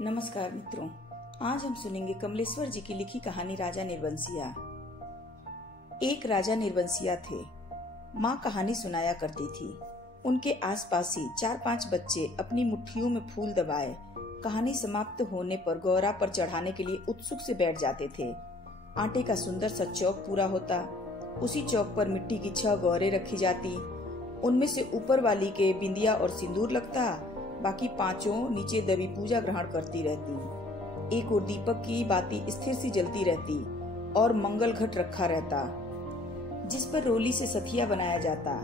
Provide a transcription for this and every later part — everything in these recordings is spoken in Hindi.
नमस्कार मित्रों, आज हम सुनेंगे कमलेश्वर जी की लिखी कहानी राजा निर्बंसिया। एक राजा निर्बंसिया थे। माँ कहानी सुनाया करती थी। उनके आसपास ही 4-5 बच्चे अपनी मुट्ठियों में फूल दबाए कहानी समाप्त होने पर गौरा पर चढ़ाने के लिए उत्सुक से बैठ जाते थे। आटे का सुंदर सा चौक पूरा होता। उसी चौक पर मिट्टी की 6 गौरें रखी जाती। उनमें से ऊपर वाली के बिंदिया और सिंदूर लगता, बाकी 5 नीचे दबी पूजा ग्रहण करती रहती। एक और दीपक की बाती स्थिर सी जलती रहती और मंगल घट रखा रहता जिस पर रोली से सथिया बनाया जाता।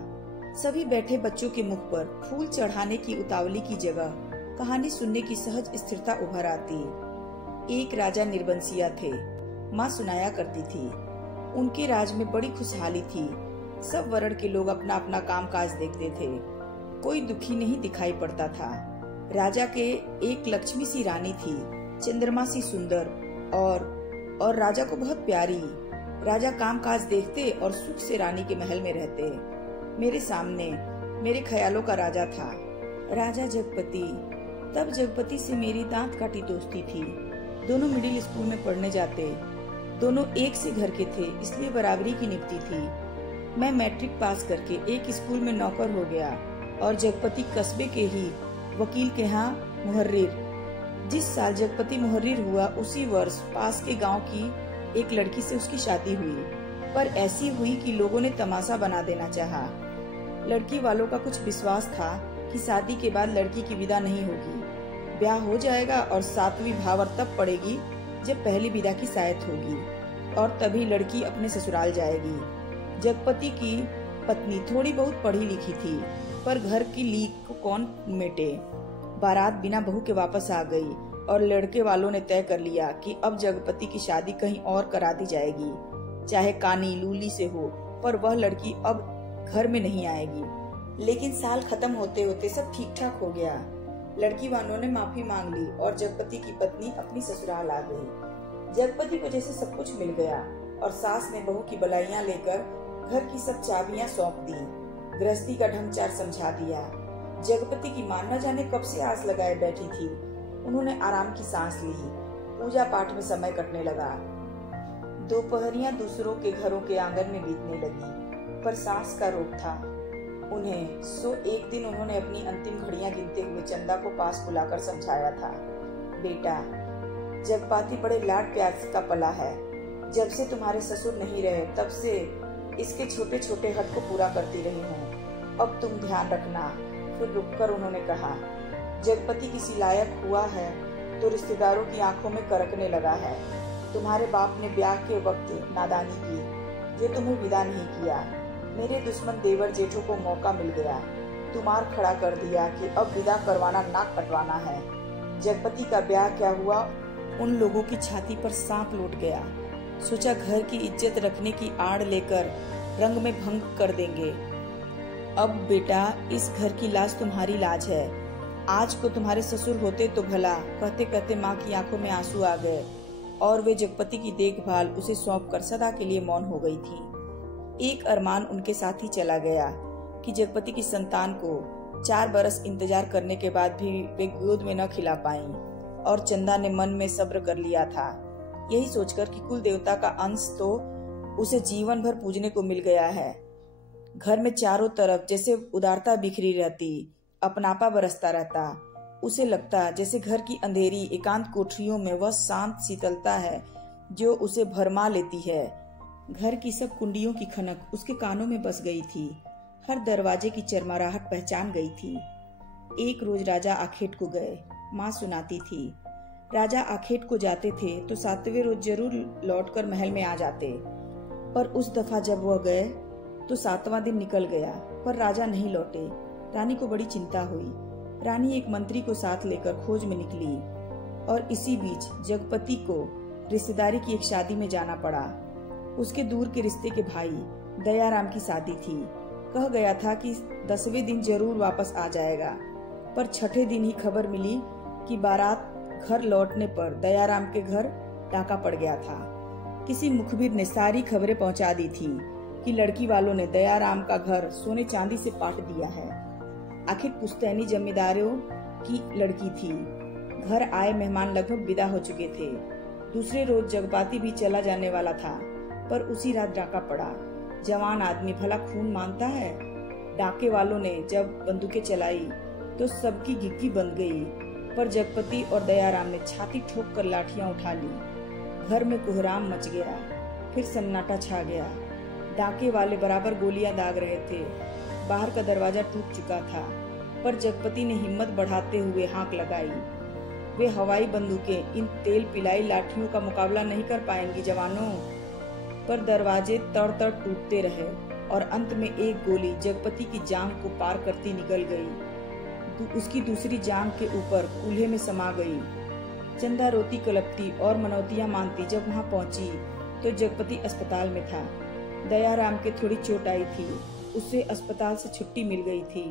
सभी बैठे बच्चों के मुख पर फूल चढ़ाने की उतावली की जगह कहानी सुनने की सहज स्थिरता उभर आती। एक राजा निर्बंसिया थे। माँ सुनाया करती थी। उनके राज में बड़ी खुशहाली थी। सब वर्ण के लोग अपना अपना काम काज देखते थे। कोई दुखी नहीं दिखाई पड़ता था। राजा के एक लक्ष्मी सी रानी थी, चंद्रमा सी सुंदर और राजा को बहुत प्यारी। राजा काम काज देखते और सुख से रानी के महल में रहते। मेरे सामने मेरे ख्यालों का राजा था, राजा जगपति। तब जगपति से मेरी दांत काटी दोस्ती थी। दोनों मिडिल स्कूल में पढ़ने जाते। दोनों एक से घर के थे, इसलिए बराबरी की निभती थी। मैं मैट्रिक पास करके एक स्कूल में नौकर हो गया और जगपति कस्बे के ही वकील के यहाँ मुहर्रिर। जिस साल जगपति मुहर्रिर हुआ उसी वर्ष पास के गांव की एक लड़की से उसकी शादी हुई, पर ऐसी हुई कि लोगों ने तमाशा बना देना चाहा। लड़की वालों का कुछ विश्वास था कि शादी के बाद लड़की की विदा नहीं होगी, ब्याह हो जाएगा और 7वीं भावर तब पड़ेगी जब पहली विदा की शायद होगी और तभी लड़की अपने ससुराल जाएगी। जगपति की पत्नी थोड़ी बहुत पढ़ी लिखी थी, पर घर की लीक को कौन मेटे। बारात बिना बहू के वापस आ गई और लड़के वालों ने तय कर लिया कि अब जगपति की शादी कहीं और करा दी जाएगी, चाहे कानी लूली से हो, पर वह लड़की अब घर में नहीं आएगी। लेकिन साल खत्म होते होते सब ठीक ठाक हो गया। लड़की वालों ने माफी मांग ली और जगपति की पत्नी अपनी ससुराल आ गई। जगपति को जैसे सब कुछ मिल गया और सास ने बहू की बलाइयां लेकर घर की सब चाबियां सौंप दी। गृहस्थी का ढंग चार समझा दिया। जगपति की मां न जाने कब से आस लगाए बैठी थी। उन्होंने आराम की सांस ली। पूजा पाठ में समय कटने लगा। दोपहरियां दूसरों के घरों के आंगन में बीतने लगी, पर सास का रोग था उन्हें। सो एक दिन उन्होंने अपनी अंतिम घड़ियां गिनते हुए चंदा को पास बुलाकर समझाया था, बेटा, जगपाती बड़े लाड प्यार का पला है। जब से तुम्हारे ससुर नहीं रहे तब से इसके छोटे छोटे हट को पूरा करती रही हूँ। अब तुम ध्यान रखना। फिर रुककर उन्होंने कहा, जगपति किसी लायक हुआ है तो रिश्तेदारों की आंखों में करकने लगा है। तुम्हारे बाप ने ब्याह के वक्त नादानी की, जो तुम्हें विदा नहीं किया। मेरे दुश्मन देवर जेठों को मौका मिल गया, तुम्हार खड़ा कर दिया कि अब विदा करवाना नाक कटवाना है। जगपति का ब्याह क्या हुआ, उन लोगों की छाती पर सांप लौट गया। सोचा घर की इज्जत रखने की आड़ लेकर रंग में भंग कर देंगे। अब बेटा, इस घर की लाज तुम्हारी लाज है। आज को तुम्हारे ससुर होते तो भला। कहते कहते माँ की आंखों में आंसू आ गए और वे जगपति की देखभाल उसे सौंपकर सदा के लिए मौन हो गई थी। एक अरमान उनके साथ ही चला गया कि जगपति की संतान को 4 बरस इंतजार करने के बाद भी वे गोद में न खिला पाईं और चंदा ने मन में सब्र कर लिया था, यही सोचकर कि कुल देवता का अंश तो उसे जीवन भर पूजने को मिल गया है। घर में चारों तरफ जैसे उदारता बिखरी रहती, अपनापा बरसता रहता। उसे लगता जैसे घर की अंधेरी एकांत कोठरियों में वह शांत शीतलता है जो उसे भरमा लेती है। घर की सब कुंडियों की खनक उसके कानों में बस गई थी। हर दरवाजे की चरमराहट पहचान गई थी। एक रोज राजा आखेट को गए। माँ सुनाती थी, राजा आखेट को जाते थे तो 7वें रोज जरूर लौटकर महल में आ जाते, पर उस दफा जब वह गए तो 7वां दिन निकल गया पर राजा नहीं लौटे। रानी को बड़ी चिंता हुई। रानी एक मंत्री को साथ लेकर खोज में निकली और इसी बीच जगपति को रिश्तेदारी की एक शादी में जाना पड़ा। उसके दूर के रिश्ते के भाई दयाराम की शादी थी। कह गया था कि 10वें दिन जरूर वापस आ जाएगा, पर 6ठे दिन ही खबर मिली कि बारात घर लौटने पर दयाराम के घर डाका पड़ गया था। किसी मुखबिर ने सारी खबरें पहुंचा दी थी कि लड़की वालों ने दयाराम का घर सोने चांदी से पाट दिया है। आखिर पुश्तैनी जमींदारों की लड़की थी। घर आए मेहमान लगभग विदा हो चुके थे। दूसरे रोज जगपाती भी चला जाने वाला था, पर उसी रात डाका पड़ा। जवान आदमी भला खून मानता है। डाके वालों ने जब बंदूकें चलाई तो सबकी घिघी बंद गई, पर जगपति और दयाराम ने छाती ठोक कर लाठियां उठा ली। घर में कोहराम मच गया, फिर सन्नाटा छा गया। डाके वाले बराबर गोलियां दाग रहे थे। बाहर का दरवाजा टूट चुका था, पर जगपति ने हिम्मत बढ़ाते हुए हाँक लगाई। वे हवाई बंदूकें इन तेल पिलाई लाठियों का मुकाबला नहीं कर पाएंगी जवानों। पर दरवाजे तड़-तड़ टूटते रहे और अंत में एक गोली जगपति की जांघ को पार करती निकल गई। उसकी दूसरी जांघ के ऊपर कूल्हे में समा गई। चंदा रोती कलपती और मनौतियां मानती जब वहां पहुंची तो जगपति अस्पताल में था। दयाराम के थोड़ी चोट आई थी, उससे अस्पताल से छुट्टी मिल गई थी।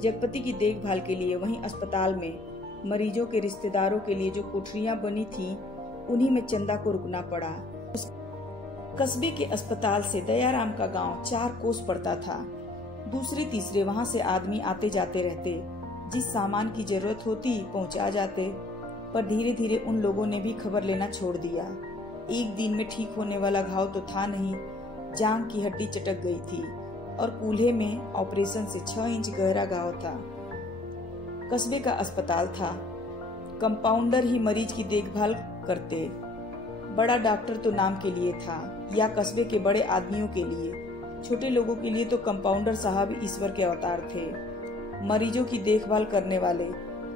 जगपति की देखभाल के लिए वहीं अस्पताल में मरीजों के रिश्तेदारों के लिए जो कोठरियां बनी थीं, उन्हीं में चंदा को रुकना पड़ा। कस्बे के अस्पताल से दयाराम का गांव 4 कोस पड़ता था। दूसरे तीसरे वहां से आदमी आते जाते रहते, जिस सामान की जरूरत होती पहुंचा जाते। पर धीरे धीरे उन लोगों ने भी खबर लेना छोड़ दिया। एक दिन में ठीक होने वाला घाव तो था नहीं, जांघ की हड्डी चटक गई थी और कूल्हे में ऑपरेशन से 6 इंच गहरा घाव था। कस्बे का अस्पताल था, कंपाउंडर ही मरीज की देखभाल करते। बड़ा डॉक्टर तो नाम के लिए था, या कस्बे के बड़े आदमियों के लिए। छोटे लोगों के लिए तो कंपाउंडर साहब ईश्वर के अवतार थे। मरीजों की देखभाल करने वाले,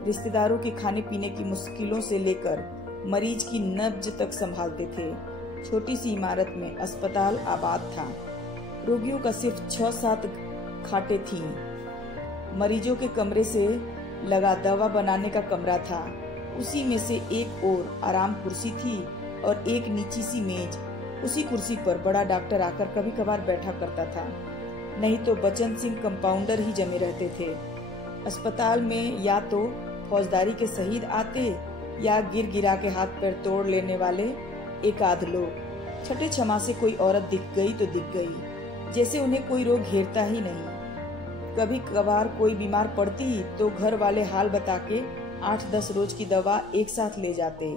रिश्तेदारों के खाने पीने की मुश्किलों से लेकर मरीज की नब्ज तक संभालते थे। छोटी सी इमारत में अस्पताल आबाद था। रोगियों का सिर्फ 6-7 खाटें थीं। मरीजों के कमरे से लगा दवा बनाने का कमरा था। उसी में से एक और आराम कुर्सी थी और एक नीची सी मेज। उसी कुर्सी पर बड़ा डॉक्टर आकर कभी कभार बैठा करता था, नहीं तो बचन सिंह कंपाउंडर ही जमे रहते थे। अस्पताल में या तो फौजदारी के शहीद आते या गिर गिरा के हाथ पैर तोड़ लेने वाले एक आध लोग। छठे छमा से कोई औरत दिख गई तो दिख गई, जैसे उन्हें कोई रोग घेरता ही नहीं। कभी कभार कोई बीमार पड़ती तो घर वाले हाल बता के 8-10 रोज की दवा एक साथ ले जाते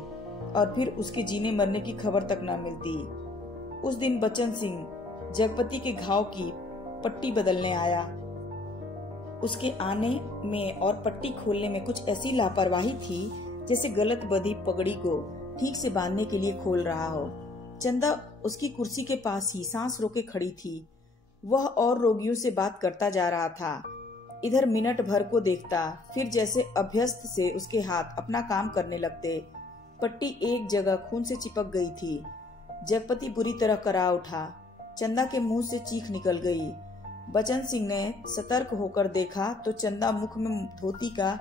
और फिर उसके जीने मरने की खबर तक न मिलती। उस दिन बचन सिंह जगपति के घाव की पट्टी बदलने आया। उसके आने में और पट्टी खोलने में कुछ ऐसी लापरवाही थी जैसे गलत बधी पगड़ी को ठीक से बांधने के लिए खोल रहा हो। चंदा उसकी कुर्सी के पास ही सांस रोके खड़ी थी। वह और रोगियों से बात करता जा रहा था। इधर मिनट भर को देखता, फिर जैसे अभ्यस्त से उसके हाथ अपना काम करने लगते। पट्टी एक जगह खून से चिपक गई थी। जगपति बुरी तरह करा उठा। चंदा के मुंह से चीख निकल गई। बचन सिंह ने सतर्क होकर देखा तो चंदा मुख में धोती का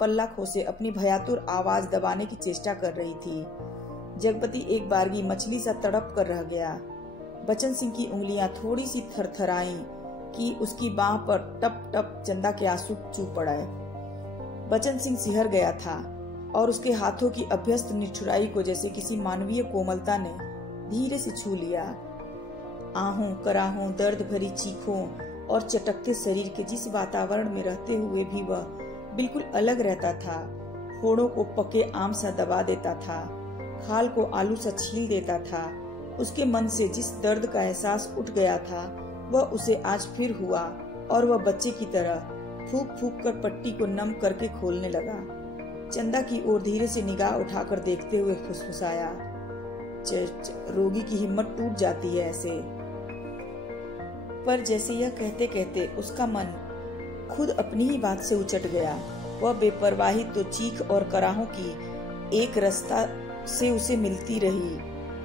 पल्ला खोसे अपनी भयातुर आवाज दबाने की चेष्टा कर रही थी। जगपति एक बारगी मछली सा तड़प कर रह गया। बचन सिंह की उंगलियां थोड़ी सी थरथराई कि उसकी बाह पर टप टप चंदा के आंसू चूप पड़े। बचन सिंह सिहर गया था और उसके हाथों की अभ्यस्त निठुराई को जैसे किसी मानवीय कोमलता ने धीरे से छू लिया। आहों कराहों, दर्द भरी चीखों और चटकते शरीर के जिस वातावरण में रहते हुए भी वह बिल्कुल अलग रहता था। फोड़ों को पके आम सा दबा देता था, खाल को आलू सा छील देता था। उसके मन से जिस दर्द का एहसास उठ गया था वह उसे आज फिर हुआ और वह बच्चे की तरह फूक फूक कर पट्टी को नम करके खोलने लगा। चंदा की ओर धीरे से निगाह उठाकर देखते हुए फुसफुसाया, रोगी की हिम्मत टूट जाती है ऐसे। पर जैसे यह कहते कहते उसका मन खुद अपनी ही बात से उचट गया। वह बेपरवाही तो चीख और कराहों की एक रास्ता से उसे मिलती रही,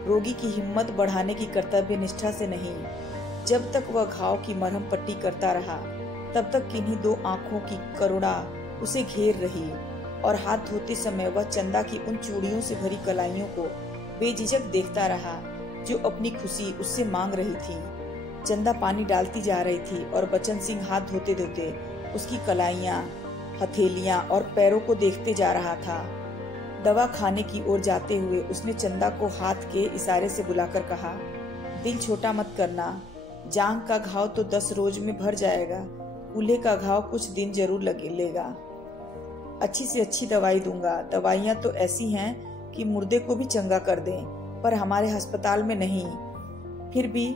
रोगी की हिम्मत बढ़ाने की कर्तव्य निष्ठा से नहीं। जब तक वह घाव की मरहम पट्टी करता रहा तब तक किन्हीं 2 आंखों की करुणा उसे घेर रही और हाथ धोते समय वह चंदा की उन चूड़ियों से भरी कलाइयों को बेझिझक देखता रहा जो अपनी खुशी उससे मांग रही थी। चंदा पानी डालती जा रही थी और बचन सिंह हाथ धोते धोते उसकी कलाइयां, हथेलियां और पैरों को देखते जा रहा था। दवा खाने की ओर जाते हुए उसने चंदा को हाथ के इशारे से बुलाकर कहा, दिल छोटा मत करना, जांघ का घाव तो 10 रोज में भर जाएगा, कूल्हे का घाव कुछ दिन जरूर लगेगा। अच्छी से अच्छी दवाई दूंगा। दवाइयाँ तो ऐसी हैं कि मुर्दे को भी चंगा कर दें, पर हमारे अस्पताल में नहीं। फिर भी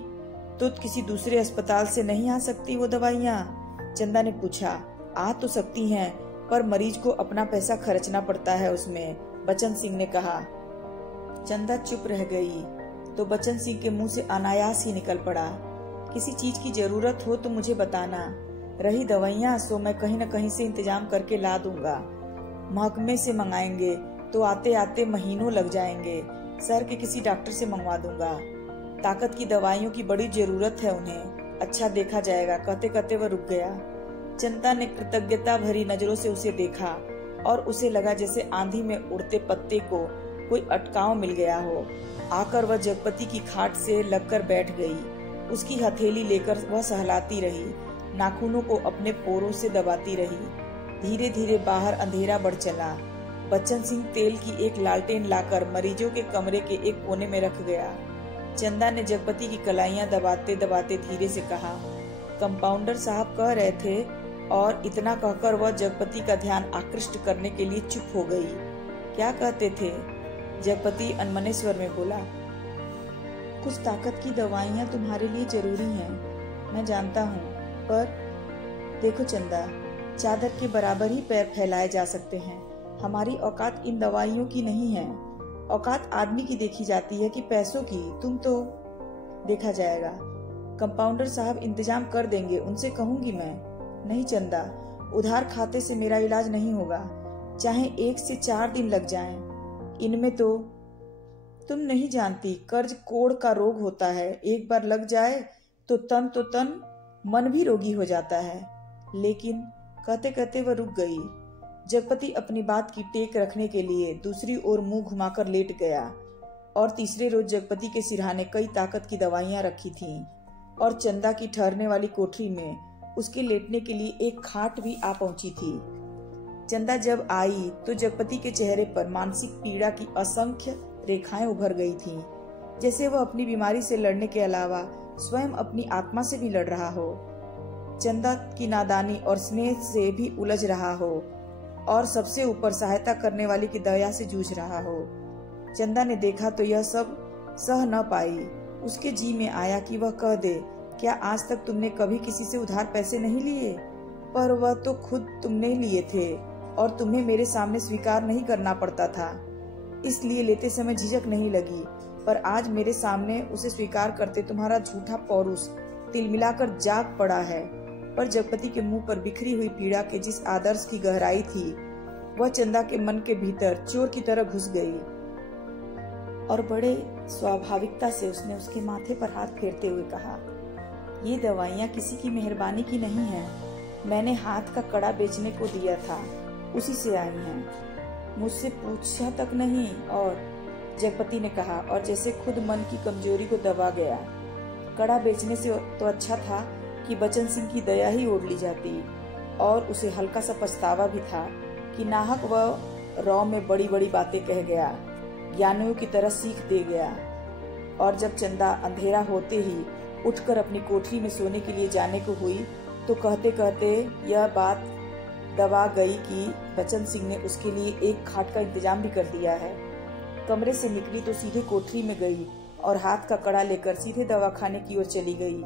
तो किसी दूसरे अस्पताल से नहीं आ सकती वो दवाइयाँ? चंदा ने पूछा। आ तो सकती हैं, पर मरीज को अपना पैसा खर्चना पड़ता है उसमें, बचन सिंह ने कहा। चंदा चुप रह गई तो बचन सिंह के मुंह से अनायास ही निकल पड़ा, किसी चीज की जरूरत हो तो मुझे बताना। रही दवाइयाँ सो मैं कहीं न कहीं से इंतजाम करके ला दूंगा। महकमे से मंगाएंगे तो आते आते महीनों लग जाएंगे। शहर के किसी डॉक्टर से मंगवा दूंगा। ताकत की दवाइयों की बड़ी जरूरत है उन्हें। अच्छा देखा जाएगा। कहते कहते वह रुक गया। चंदा ने कृतज्ञता भरी नजरों से उसे देखा और उसे लगा जैसे आंधी में उड़ते पत्ते को कोई अटकाव मिल गया हो। आकर वह जगपति की खाट से लगकर बैठ गई। उसकी हथेली लेकर वह सहलाती रही, नाखूनों को अपने पोरों से दबाती रही। धीरे धीरे बाहर अंधेरा बढ़ चला। बच्चन सिंह तेल की एक लालटेन लाकर मरीजों के कमरे के एक कोने में रख गया। चंदा ने जगपति की कलाइयां दबाते दबाते धीरे से कहा, कंपाउंडर साहब कह रहे थे, और इतना कहकर वह जगपति का ध्यान आकृष्ट करने के लिए चुप हो गई। क्या कहते थे? जगपति अनमने स्वर में बोला, कुछ ताकत की दवाइयां तुम्हारे लिए जरूरी हैं, मैं जानता हूँ, पर देखो चंदा, चादर के बराबर ही पैर फैलाए जा सकते हैं। हमारी औकात इन दवाइयों की नहीं है। औकात आदमी की देखी जाती है कि पैसों की। तुम तो देखा जाएगा। कंपाउंडर साहब इंतजाम कर देंगे, उनसे कहूंगी मैं। नहीं चंदा, उधार खाते से मेरा इलाज नहीं होगा, चाहे 1 से 4 दिन लग जाएं। इनमें तो तुम नहीं जानती, कर्ज कोढ़ का रोग होता है। एक बार लग जाए तो तन मन भी रोगी हो जाता है। लेकिन कहते कहते वह रुक गई। जगपति अपनी बात की टेक रखने के लिए दूसरी ओर मुंह घुमाकर लेट गया और तीसरे रोज जगपति के सिरहाने कई ताकत की दवाइयां रखी थीं और चंदा की ठहरने वाली कोठरी में उसके लेटने के लिए एक खाट भी आ पहुंची थी। चंदा जब आई तो जगपति के चेहरे पर मानसिक पीड़ा की असंख्य रेखाएं उभर गई थीं, जैसे वह अपनी बीमारी से लड़ने के अलावा स्वयं अपनी आत्मा से भी लड़ रहा हो, चंदा की नादानी और स्नेह से भी उलझ रहा हो, और सबसे ऊपर सहायता करने वाली की दया से जूझ रहा हो। चंदा ने देखा तो यह सब सह न पाई। उसके जी में आया कि वह कह दे, क्या आज तक तुमने कभी किसी से उधार पैसे नहीं लिए? पर वह तो खुद तुमने लिए थे और तुम्हें मेरे सामने स्वीकार नहीं करना पड़ता था, इसलिए लेते समय झिझक नहीं लगी। पर आज मेरे सामने उसे स्वीकार करते तुम्हारा झूठा पौरुष तिलमिलाकर जाग पड़ा है। पर जगपति के मुंह पर बिखरी हुई पीड़ा के जिस आदर्श की गहराई थी, वह चंदा के मन के भीतर चोर की तरह घुस गई और बड़े स्वाभाविकता से उसने उसके माथे पर हाथ फेरते हुए कहा, ये दवाइयाँ किसी की मेहरबानी की नहीं है। मैंने हाथ का कड़ा बेचने को दिया था, उसी से आई हैं, मुझसे पूछा तक नहीं। और जगपति ने कहा, और जैसे खुद मन की कमजोरी को दबा गया, कड़ा बेचने से तो अच्छा था कि बचन सिंह की दया ही ओढ़ ली जाती। और उसे हल्का सा पछतावा भी था कि नाहक वह रॉ में बड़ी बड़ी बातें कह गया, ज्ञानियों की तरह सीख दे गया। और जब चंदा अंधेरा होते ही उठकर अपनी कोठरी में सोने के लिए जाने को हुई तो कहते कहते यह बात दबा गई कि बचन सिंह ने उसके लिए एक खाट का इंतजाम भी कर दिया है। कमरे से निकली तो सीधे कोठरी में गई और हाथ का कड़ा लेकर सीधे दवाखाने की ओर चली गई,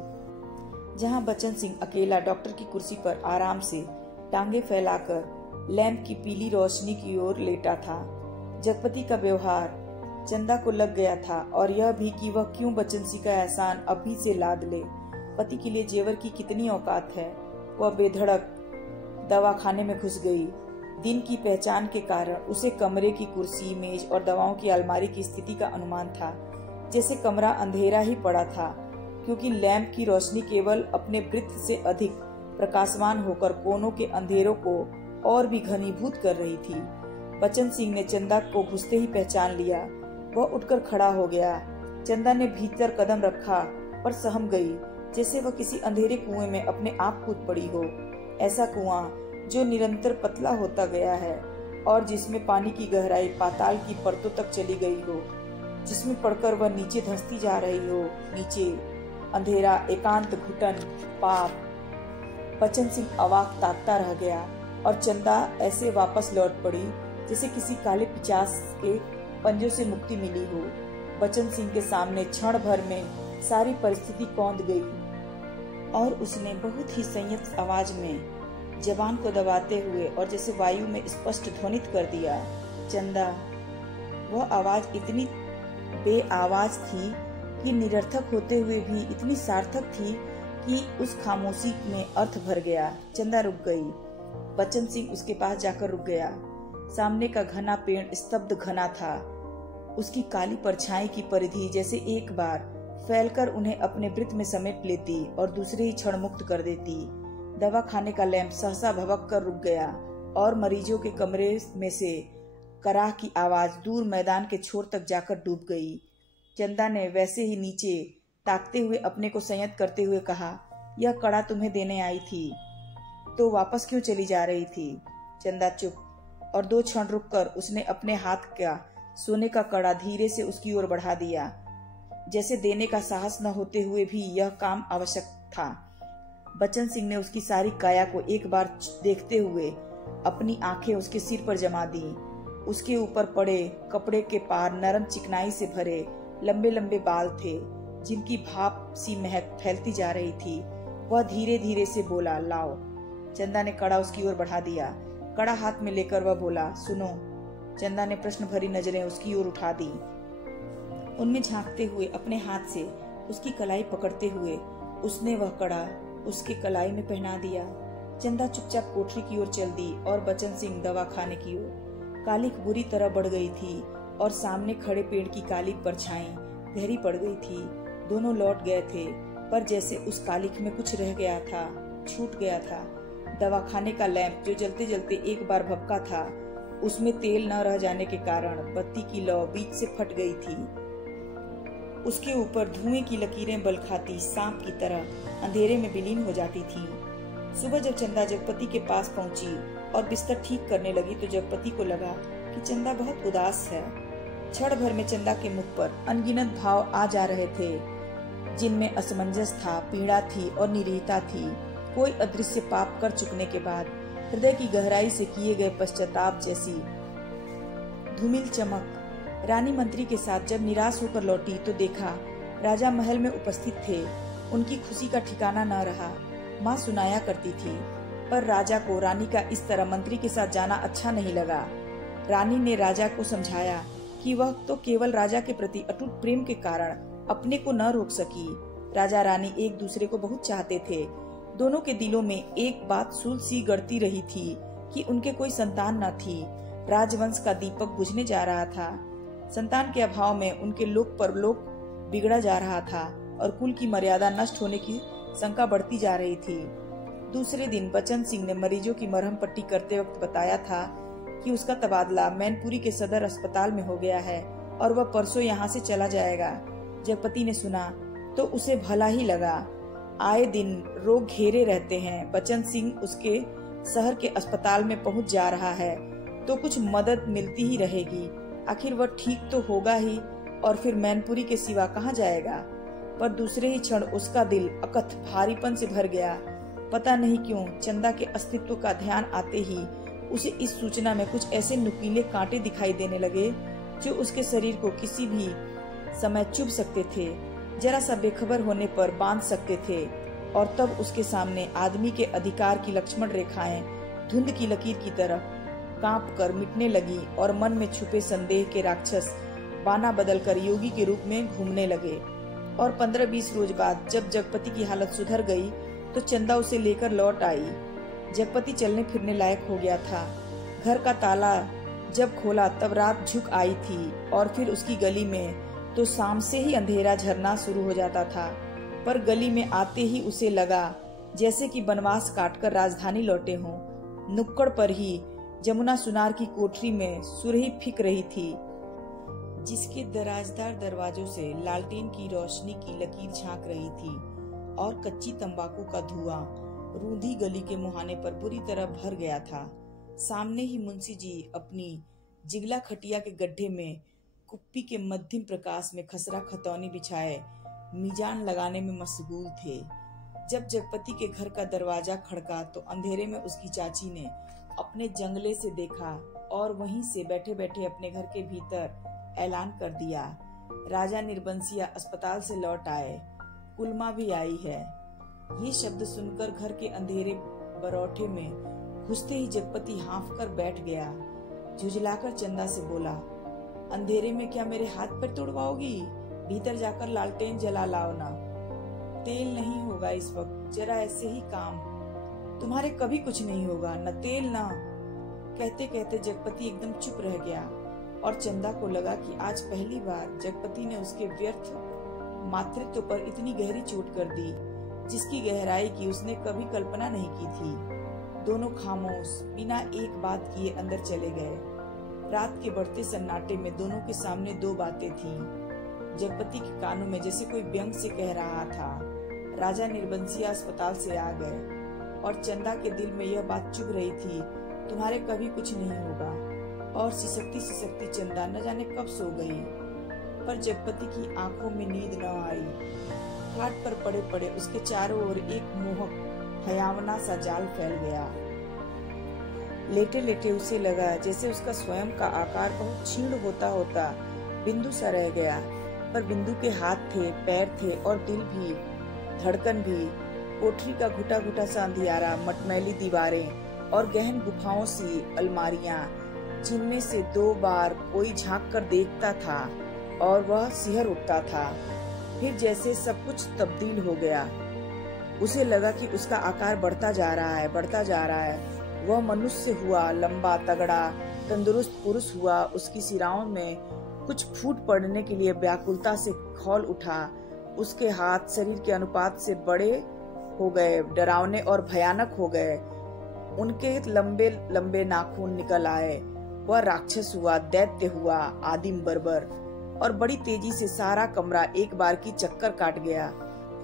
जहां बचन सिंह अकेला डॉक्टर की कुर्सी पर आराम से टांगे फैलाकर लैंप की पीली रोशनी की ओर लेटा था। जगपति का व्यवहार चंदा को लग गया था, और यह भी कि वह क्यों बचन सिंह का एहसान अभी से लाद ले। पति के लिए जेवर की कितनी औकात है। वह बेधड़क दवाखाने में घुस गई। दिन की पहचान के कारण उसे कमरे की कुर्सी, मेज और दवाओं की अलमारी की स्थिति का अनुमान था। जैसे कमरा अंधेरा ही पड़ा था, क्योंकि लैंप की रोशनी केवल अपने वृत्त से अधिक प्रकाशमान होकर कोनों के अंधेरों को और भी घनीभूत कर रही थी। बचन सिंह ने चंदा को घुसते ही पहचान लिया। वह उठकर खड़ा हो गया। चंदा ने भीतर कदम रखा पर सहम गई, जैसे वह किसी अंधेरे कुएं में अपने आप कूद पड़ी हो। ऐसा कुआं जो निरंतर पतला होता गया है और जिसमें पानी की गहराई पाताल की परतों तक चली गई हो, जिसमें पड़कर वह नीचे धंसती जा रही हो। नीचे अंधेरा, एकांत, घुटन, पाप। बचन सिंह अवाक ताकता रह गया। और चंदा ऐसे वापस लौट पड़ी जैसे किसी काले पिचास के पंजों से मुक्ति मिली हो। बचन सिंह के सामने क्षण भर में सारी परिस्थिति कौंध गई और उसने बहुत ही संयत आवाज में जबान को दबाते हुए और जैसे वायु में स्पष्ट ध्वनित कर दिया, चंदा। वह आवाज इतनी बेआवाज थी कि निरर्थक होते हुए भी इतनी सार्थक थी कि उस खामोशी में अर्थ भर गया। चंदा रुक गई। बचन सिंह उसके पास जाकर रुक गया। सामने का घना पेड़ स्तब्ध घना था। उसकी काली परछाई की परिधि जैसे एक बार फैलकर उन्हें अपने वृत्त में समेट लेती और दूसरे ही क्षण मुक्त कर देती। दवा खाने का लैंप सहसा भभक कर रुक गया और मरीजों के कमरे में से कराह की आवाज दूर मैदान के छोर तक जाकर डूब गई। चंदा ने वैसे ही नीचे ताकते हुए अपने को संयत करते हुए कहा, यह कड़ा तुम्हें देने आई थी तो वापस क्यों चली जा रही थी? चंदा चुप। और 2 क्षण रुककर उसने अपने हाथ का सोने का कड़ा धीरे से उसकी ओर बढ़ा दिया, जैसे देने का साहस न होते हुए भी यह काम आवश्यक था। बचन सिंह ने उसकी सारी काया को एक बार देखते हुए अपनी आंखें उसके सिर पर जमा दी। उसके ऊपर पड़े कपड़े के पार नरम चिकनाई से भरे लंबे लंबे बाल थे, जिनकी भाप सी महक फैलती जा रही थी। वह धीरे धीरे से बोला, लाओ। चंदा ने कड़ा उसकी ओर बढ़ा दिया। कड़ा हाथ में लेकर वह बोला, सुनो। चंदा ने प्रश्न भरी नजरें उसकी ओर उठा दी। उनमें झांकते हुए अपने हाथ से उसकी कलाई पकड़ते हुए उसने वह कड़ा उसके कलाई में पहना दिया। चंदा चुपचाप कोठरी की ओर चल दी और बचन सिंह दवा खाने की ओर। कालिख बुरी तरह बढ़ गई थी और सामने खड़े पेड़ की काली परछाई गहरी पड़ गई थी। दोनों लौट गए थे, पर जैसे उस कालिख में कुछ रह गया था, छूट गया था। दवाखाने का लैंप जो जलते जलते एक बार भपका था, उसमें तेल न रह जाने के कारण बत्ती की लौ बीच से फट गई थी। उसके ऊपर धुएं की लकीरें बल खाती सांप की तरह अंधेरे में विलीन हो जाती थी। सुबह जब चंदा जगपति के पास पहुंची और बिस्तर ठीक करने लगी तो जगपति को लगा कि चंदा बहुत उदास है। क्षण भर में चंदा के मुख पर अनगिनत भाव आ जा रहे थे, जिनमें असमंजस था, पीड़ा थी और निरीहता थी। कोई अदृश्य पाप कर चुकने के बाद हृदय की गहराई से किए गए पश्चाताप जैसी धूमिल चमक। रानी मंत्री के साथ जब निराश होकर लौटी तो देखा राजा महल में उपस्थित थे। उनकी खुशी का ठिकाना न रहा। माँ सुनाया करती थी, पर राजा को रानी का इस तरह मंत्री के साथ जाना अच्छा नहीं लगा। रानी ने राजा को समझाया कि वह तो केवल राजा के प्रति अटूट प्रेम के कारण अपने को न रोक सकी। राजा रानी एक दूसरे को बहुत चाहते थे। दोनों के दिलों में एक बात सूल सी गड़ती रही थी कि उनके कोई संतान न थी। राजवंश का दीपक बुझने जा रहा था। संतान के अभाव में उनके लोक परलोक बिगड़ा जा रहा था और कुल की मर्यादा नष्ट होने की शंका बढ़ती जा रही थी। दूसरे दिन बचन सिंह ने मरीजों की मरहम पट्टी करते वक्त बताया था कि उसका तबादला मैनपुरी के सदर अस्पताल में हो गया है और वह परसों यहाँ से चला जाएगा। जगपति ने सुना तो उसे भला ही लगा। आए दिन रोग घेरे रहते हैं। बचन सिंह उसके शहर के अस्पताल में पहुंच जा रहा है तो कुछ मदद मिलती ही रहेगी। आखिर वह ठीक तो होगा ही, और फिर मैनपुरी के सिवा कहाँ जाएगा। पर दूसरे ही क्षण उसका दिल अकथ भारीपन से भर गया। पता नहीं क्यों चंदा के अस्तित्व का ध्यान आते ही उसे इस सूचना में कुछ ऐसे नुकीले कांटे दिखाई देने लगे जो उसके शरीर को किसी भी समय चुभ सकते थे, जरा सा बेखबर होने पर बांध सकते थे। और तब उसके सामने आदमी के अधिकार की लक्ष्मण रेखाएं धुंध की लकीर की तरह कांप कर मिटने लगी और मन में छुपे संदेह के राक्षस बाना बदलकर योगी के रूप में घूमने लगे। और 15-20 रोज बाद जब जगपति की हालत सुधर गई तो चंदा उसे लेकर लौट आई। जगपति चलने फिरने लायक हो गया था। घर का ताला जब खोला तब रात झुक आई थी और फिर उसकी गली में तो शाम से ही अंधेरा झरना शुरू हो जाता था। पर गली में आते ही उसे लगा जैसे कि बनवास काटकर राजधानी लौटे हों। नुक्कड़ पर ही जमुना सुनार की कोठरी में सुरही फिक रही थी, जिसके दराजदार दरवाजों से लालटेन की रोशनी की लकीर झांक रही थी और कच्ची तंबाकू का धुआं रूंधी गली के मुहाने पर बुरी तरह भर गया था। सामने ही मुंशी जी अपनी जिगला खटिया के गड्ढे में कुप्पी के मध्यम प्रकाश में खसरा खतौनी बिछाए मीजान लगाने में मशगूल थे। जब जगपति के घर का दरवाजा खड़का तो अंधेरे में उसकी चाची ने अपने जंगले से देखा और वहीं से बैठे बैठे अपने घर के भीतर ऐलान कर दिया, राजा निर्बंसिया अस्पताल से लौट आए, कुलमा भी आई है। ये शब्द सुनकर घर के अंधेरे बरौठे में घुसते ही जगपति हाँफ कर बैठ गया। झुझलाकर चंदा से बोला, अंधेरे में क्या मेरे हाथ पैर तोड़वाओगी? भीतर जाकर लालटेन जला लाओ ना। तेल नहीं होगा इस वक्त, जरा ऐसे ही काम, तुम्हारे कभी कुछ नहीं होगा, न तेल ना। कहते कहते जगपति एकदम चुप रह गया और चंदा को लगा कि आज पहली बार जगपति ने उसके व्यर्थ मातृत्व पर इतनी गहरी चोट कर दी, जिसकी गहराई की उसने कभी कल्पना नहीं की थी। दोनों खामोश बिना एक बात किए अंदर चले गए। रात के बढ़ते सन्नाटे में दोनों के सामने दो बातें थीं। जगपति के कानों में जैसे कोई व्यंग से कह रहा था, राजा निर्बंसिया अस्पताल से आ गए, और चंदा के दिल में यह बात चुभ रही थी, तुम्हारे कभी कुछ नहीं होगा। और सिसकती चंदा न जाने कब सो गई, पर जगपति की आंखों में नींद न आई। खाट पर पड़े पड़े उसके चारों ओर एक मोहक हयावना सा जाल फैल गया। लेटे लेटे उसे लगा जैसे उसका स्वयं का आकार बहुत क्षीण होता होता बिंदु सा रह गया, पर बिंदु के हाथ थे, पैर थे और दिल भी, धड़कन भी। कोठरी का घुटा घुटा सा अंधियारा, मटमैली दीवारें और गहन गुफाओं सी अलमारियां, जिनमें से दो बार कोई झांक कर देखता था और वह सिहर उठता था। फिर जैसे सब कुछ तब्दील हो गया। उसे लगा कि उसका आकार बढ़ता जा रहा है, बढ़ता जा रहा है। वह मनुष्य हुआ, लंबा, तगड़ा, तंदुरुस्त पुरुष हुआ। उसकी सिराओं में कुछ फूट पड़ने के लिए व्याकुलता से खौल उठा। उसके हाथ शरीर के अनुपात से बड़े हो गए, डरावने और भयानक हो गए। उनके लंबे लंबे नाखून निकल आए। वह राक्षस हुआ, दैत्य हुआ, आदिम बर्बर। और बड़ी तेजी से सारा कमरा एक बार की चक्कर काट गया।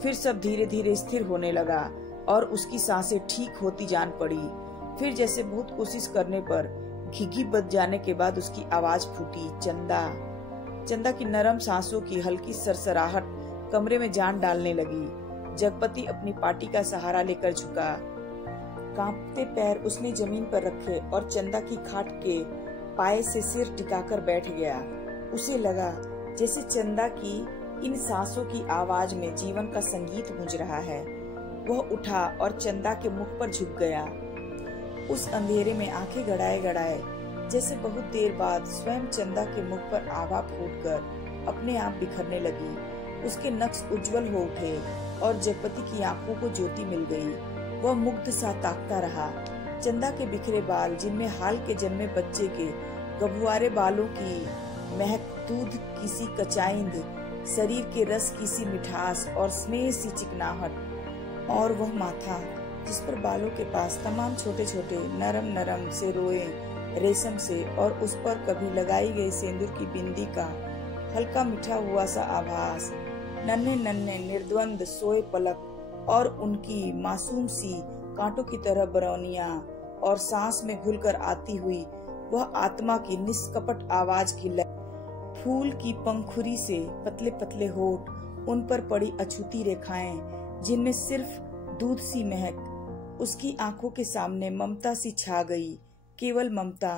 फिर सब धीरे धीरे स्थिर होने लगा और उसकी सांसें ठीक होती जान पड़ी। फिर जैसे बहुत कोशिश करने पर घिघी बज जाने के बाद उसकी आवाज फूटी, चंदा। चंदा की नरम सांसों की हल्की सरसराहट कमरे में जान डालने लगी। जगपति अपनी पाटी का सहारा लेकर झुका। कांपते पैर उसने जमीन पर रखे और चंदा की खाट के पाए से सिर टिकाकर बैठ गया। उसे लगा जैसे चंदा की इन सांसों की आवाज में जीवन का संगीत गूंज रहा है। वह उठा और चंदा के मुख पर झुक गया। उस अंधेरे में आंखें गड़ाए गड़ाए जैसे बहुत देर बाद स्वयं चंदा के मुख पर आभा फूटकर अपने आप बिखरने लगी। उसके नक्श उज्जवल हो उठे और जगपति की आंखों को ज्योति मिल गई। वह मुग्ध सा ताकता रहा। चंदा के बिखरे बाल, जिनमें हाल के जन्मे बच्चे के गबुआरे बालों की महक, दूध की सी कचाइंद, शरीर के रस की सी मिठास और स्नेह सी चिकनाहट, और वह माथा जिस पर बालों के पास तमाम छोटे छोटे नरम नरम से रोए रेशम से, और उस पर कभी लगाई गई सिंदूर की बिंदी का हल्का मीठा हुआ सा आभास, नन्हे नन्हे निर्द्वंद सोए पलक और उनकी मासूम सी कांटों की तरह बरौनियां, और सांस में घुलकर आती हुई वह आत्मा की निष्कपट आवाज की लय। फूल की पंखुरी से पतले पतले होठ, उन पर पड़ी अछूती रेखाएं जिनमें सिर्फ दूध सी महक। उसकी आंखों के सामने ममता सी छा गई, केवल ममता,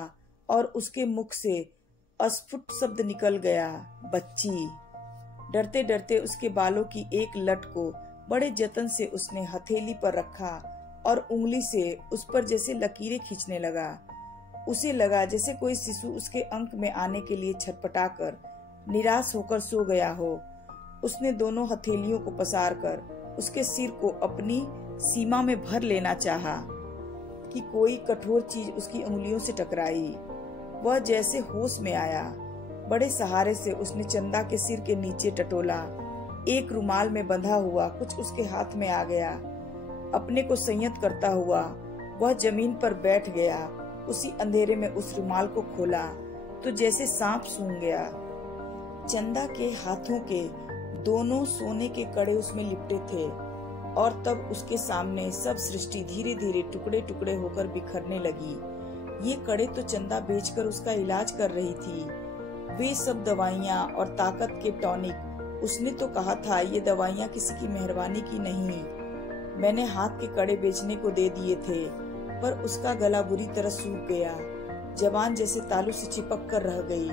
और उसके मुख से अस्फुट शब्द निकल गया, बच्ची। डरते डरते उसके बालों की एक लट को बड़े जतन से उसने हथेली पर रखा और उंगली से उस पर जैसे लकीरें खींचने लगा। उसे लगा जैसे कोई शिशु उसके अंक में आने के लिए छटपटाकर निराश होकर सो गया हो। उसने दोनों हथेलियों को पसार कर उसके सिर को अपनी सीमा में भर लेना चाहा कि कोई कठोर चीज उसकी उंगलियों से टकराई। वह जैसे होश में आया। बड़े सहारे से उसने चंदा के सिर के नीचे टटोला। एक रुमाल में बंधा हुआ कुछ उसके हाथ में आ गया। अपने को संयत करता हुआ वह जमीन पर बैठ गया। उसी अंधेरे में उस रुमाल को खोला तो जैसे सांप सूंघ गया। चंदा के हाथों के दोनों सोने के कड़े उसमें लिपटे थे, और तब उसके सामने सब सृष्टि धीरे धीरे टुकड़े टुकड़े होकर बिखरने लगी। ये कड़े तो चंदा बेचकर उसका इलाज कर रही थी। वे सब दवाइयाँ और ताकत के टॉनिक। उसने तो कहा था ये दवाइयाँ किसी की मेहरबानी की नहीं, मैंने हाथ के कड़े बेचने को दे दिए थे। पर उसका गला बुरी तरह सूख गया। जबान जैसे तालू से चिपक कर रह गई।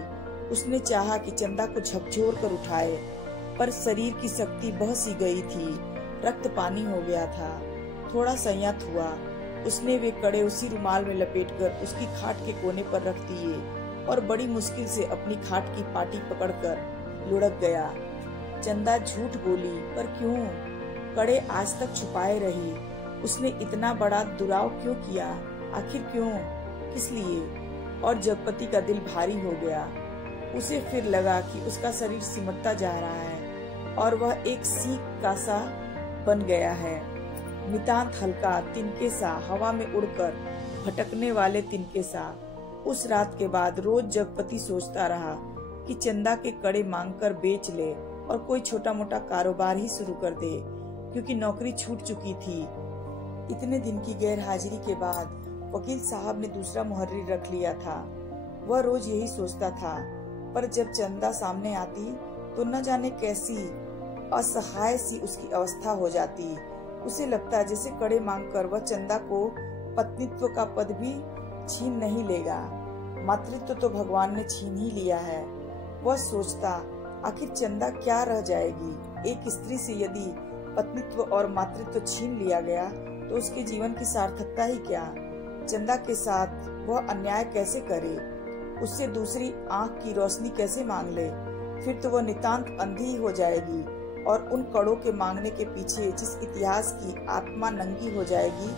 उसने चाहा कि चंदा को झकझोर कर उठाए, पर शरीर की शक्ति बह सी गई थी। रक्त पानी हो गया था। थोड़ा संयत हुआ। उसने वे कड़े उसी रुमाल में लपेटकर उसकी खाट के कोने पर रख दिए और बड़ी मुश्किल से अपनी खाट की पाटी पकड़कर लुढ़क गया। चंदा झूठ बोली, पर क्यों? कड़े आज तक छुपाए रही। उसने इतना बड़ा दुराव क्यों किया? आखिर क्यों? किस लिए? और जगपति का दिल भारी हो गया। उसे फिर लगा कि उसका शरीर सिमटता जा रहा है और वह एक सीख का सा बन गया है। नितांत हल्का तिनके सा, हवा में उड़कर भटकने वाले तिनके सा। उस रात के बाद रोज जगपति सोचता रहा कि चंदा के कड़े मांगकर बेच ले और कोई छोटा मोटा कारोबार ही शुरू कर दे, क्योंकि नौकरी छूट चुकी थी। इतने दिन की गैर हाजिरी के बाद वकील साहब ने दूसरा मुहर्रिर रख लिया था। वह रोज यही सोचता था, पर जब चंदा सामने आती तो न जाने कैसी असहाय सी उसकी अवस्था हो जाती। उसे लगता जैसे कड़े मांगकर वह चंदा को पत्नीत्व का पद भी छीन नहीं लेगा। मातृत्व तो भगवान ने छीन ही लिया है। वह सोचता, आखिर चंदा क्या रह जाएगी? एक स्त्री से यदि पत्नीत्व और मातृत्व छीन लिया गया तो उसके जीवन की सार्थकता ही क्या? चंदा के साथ वह अन्याय कैसे करे? उससे दूसरी आंख की रोशनी कैसे मांग ले? फिर तो वह नितांत अंधी हो जाएगी और उन कड़ों के मांगने के पीछे जिस इतिहास की आत्मा नंगी हो जाएगी,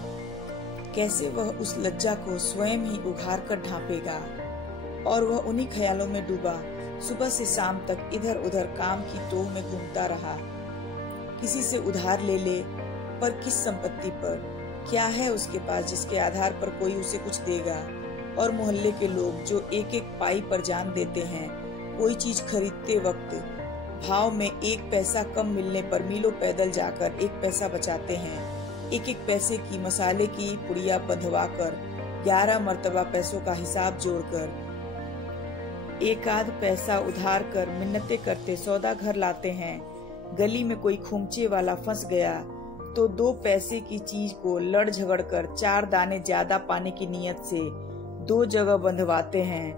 कैसे वह उस लज्जा को स्वयं ही उघार कर ढांपेगा? और वह उन्हीं ख्यालों में डूबा सुबह से शाम तक इधर उधर काम की टोह में घूमता रहा। किसी से उधार ले ले, पर किस संपत्ति पर? क्या है उसके पास जिसके आधार पर कोई उसे कुछ देगा? और मोहल्ले के लोग जो एक एक पाई पर जान देते हैं, कोई चीज खरीदते वक्त भाव में एक पैसा कम मिलने पर मीलों पैदल जाकर एक पैसा बचाते हैं। एक एक पैसे की मसाले की पुड़िया बंधवा कर 11 मर्तबा पैसों का हिसाब जोड़कर एक आध पैसा उधार कर मिन्नतें करते सौदा घर लाते हैं। गली में कोई खूमचे वाला फंस गया तो 2 पैसे की चीज को लड़ झगड़ कर 4 दाने ज्यादा पाने की नियत से 2 जगह बंधवाते हैं।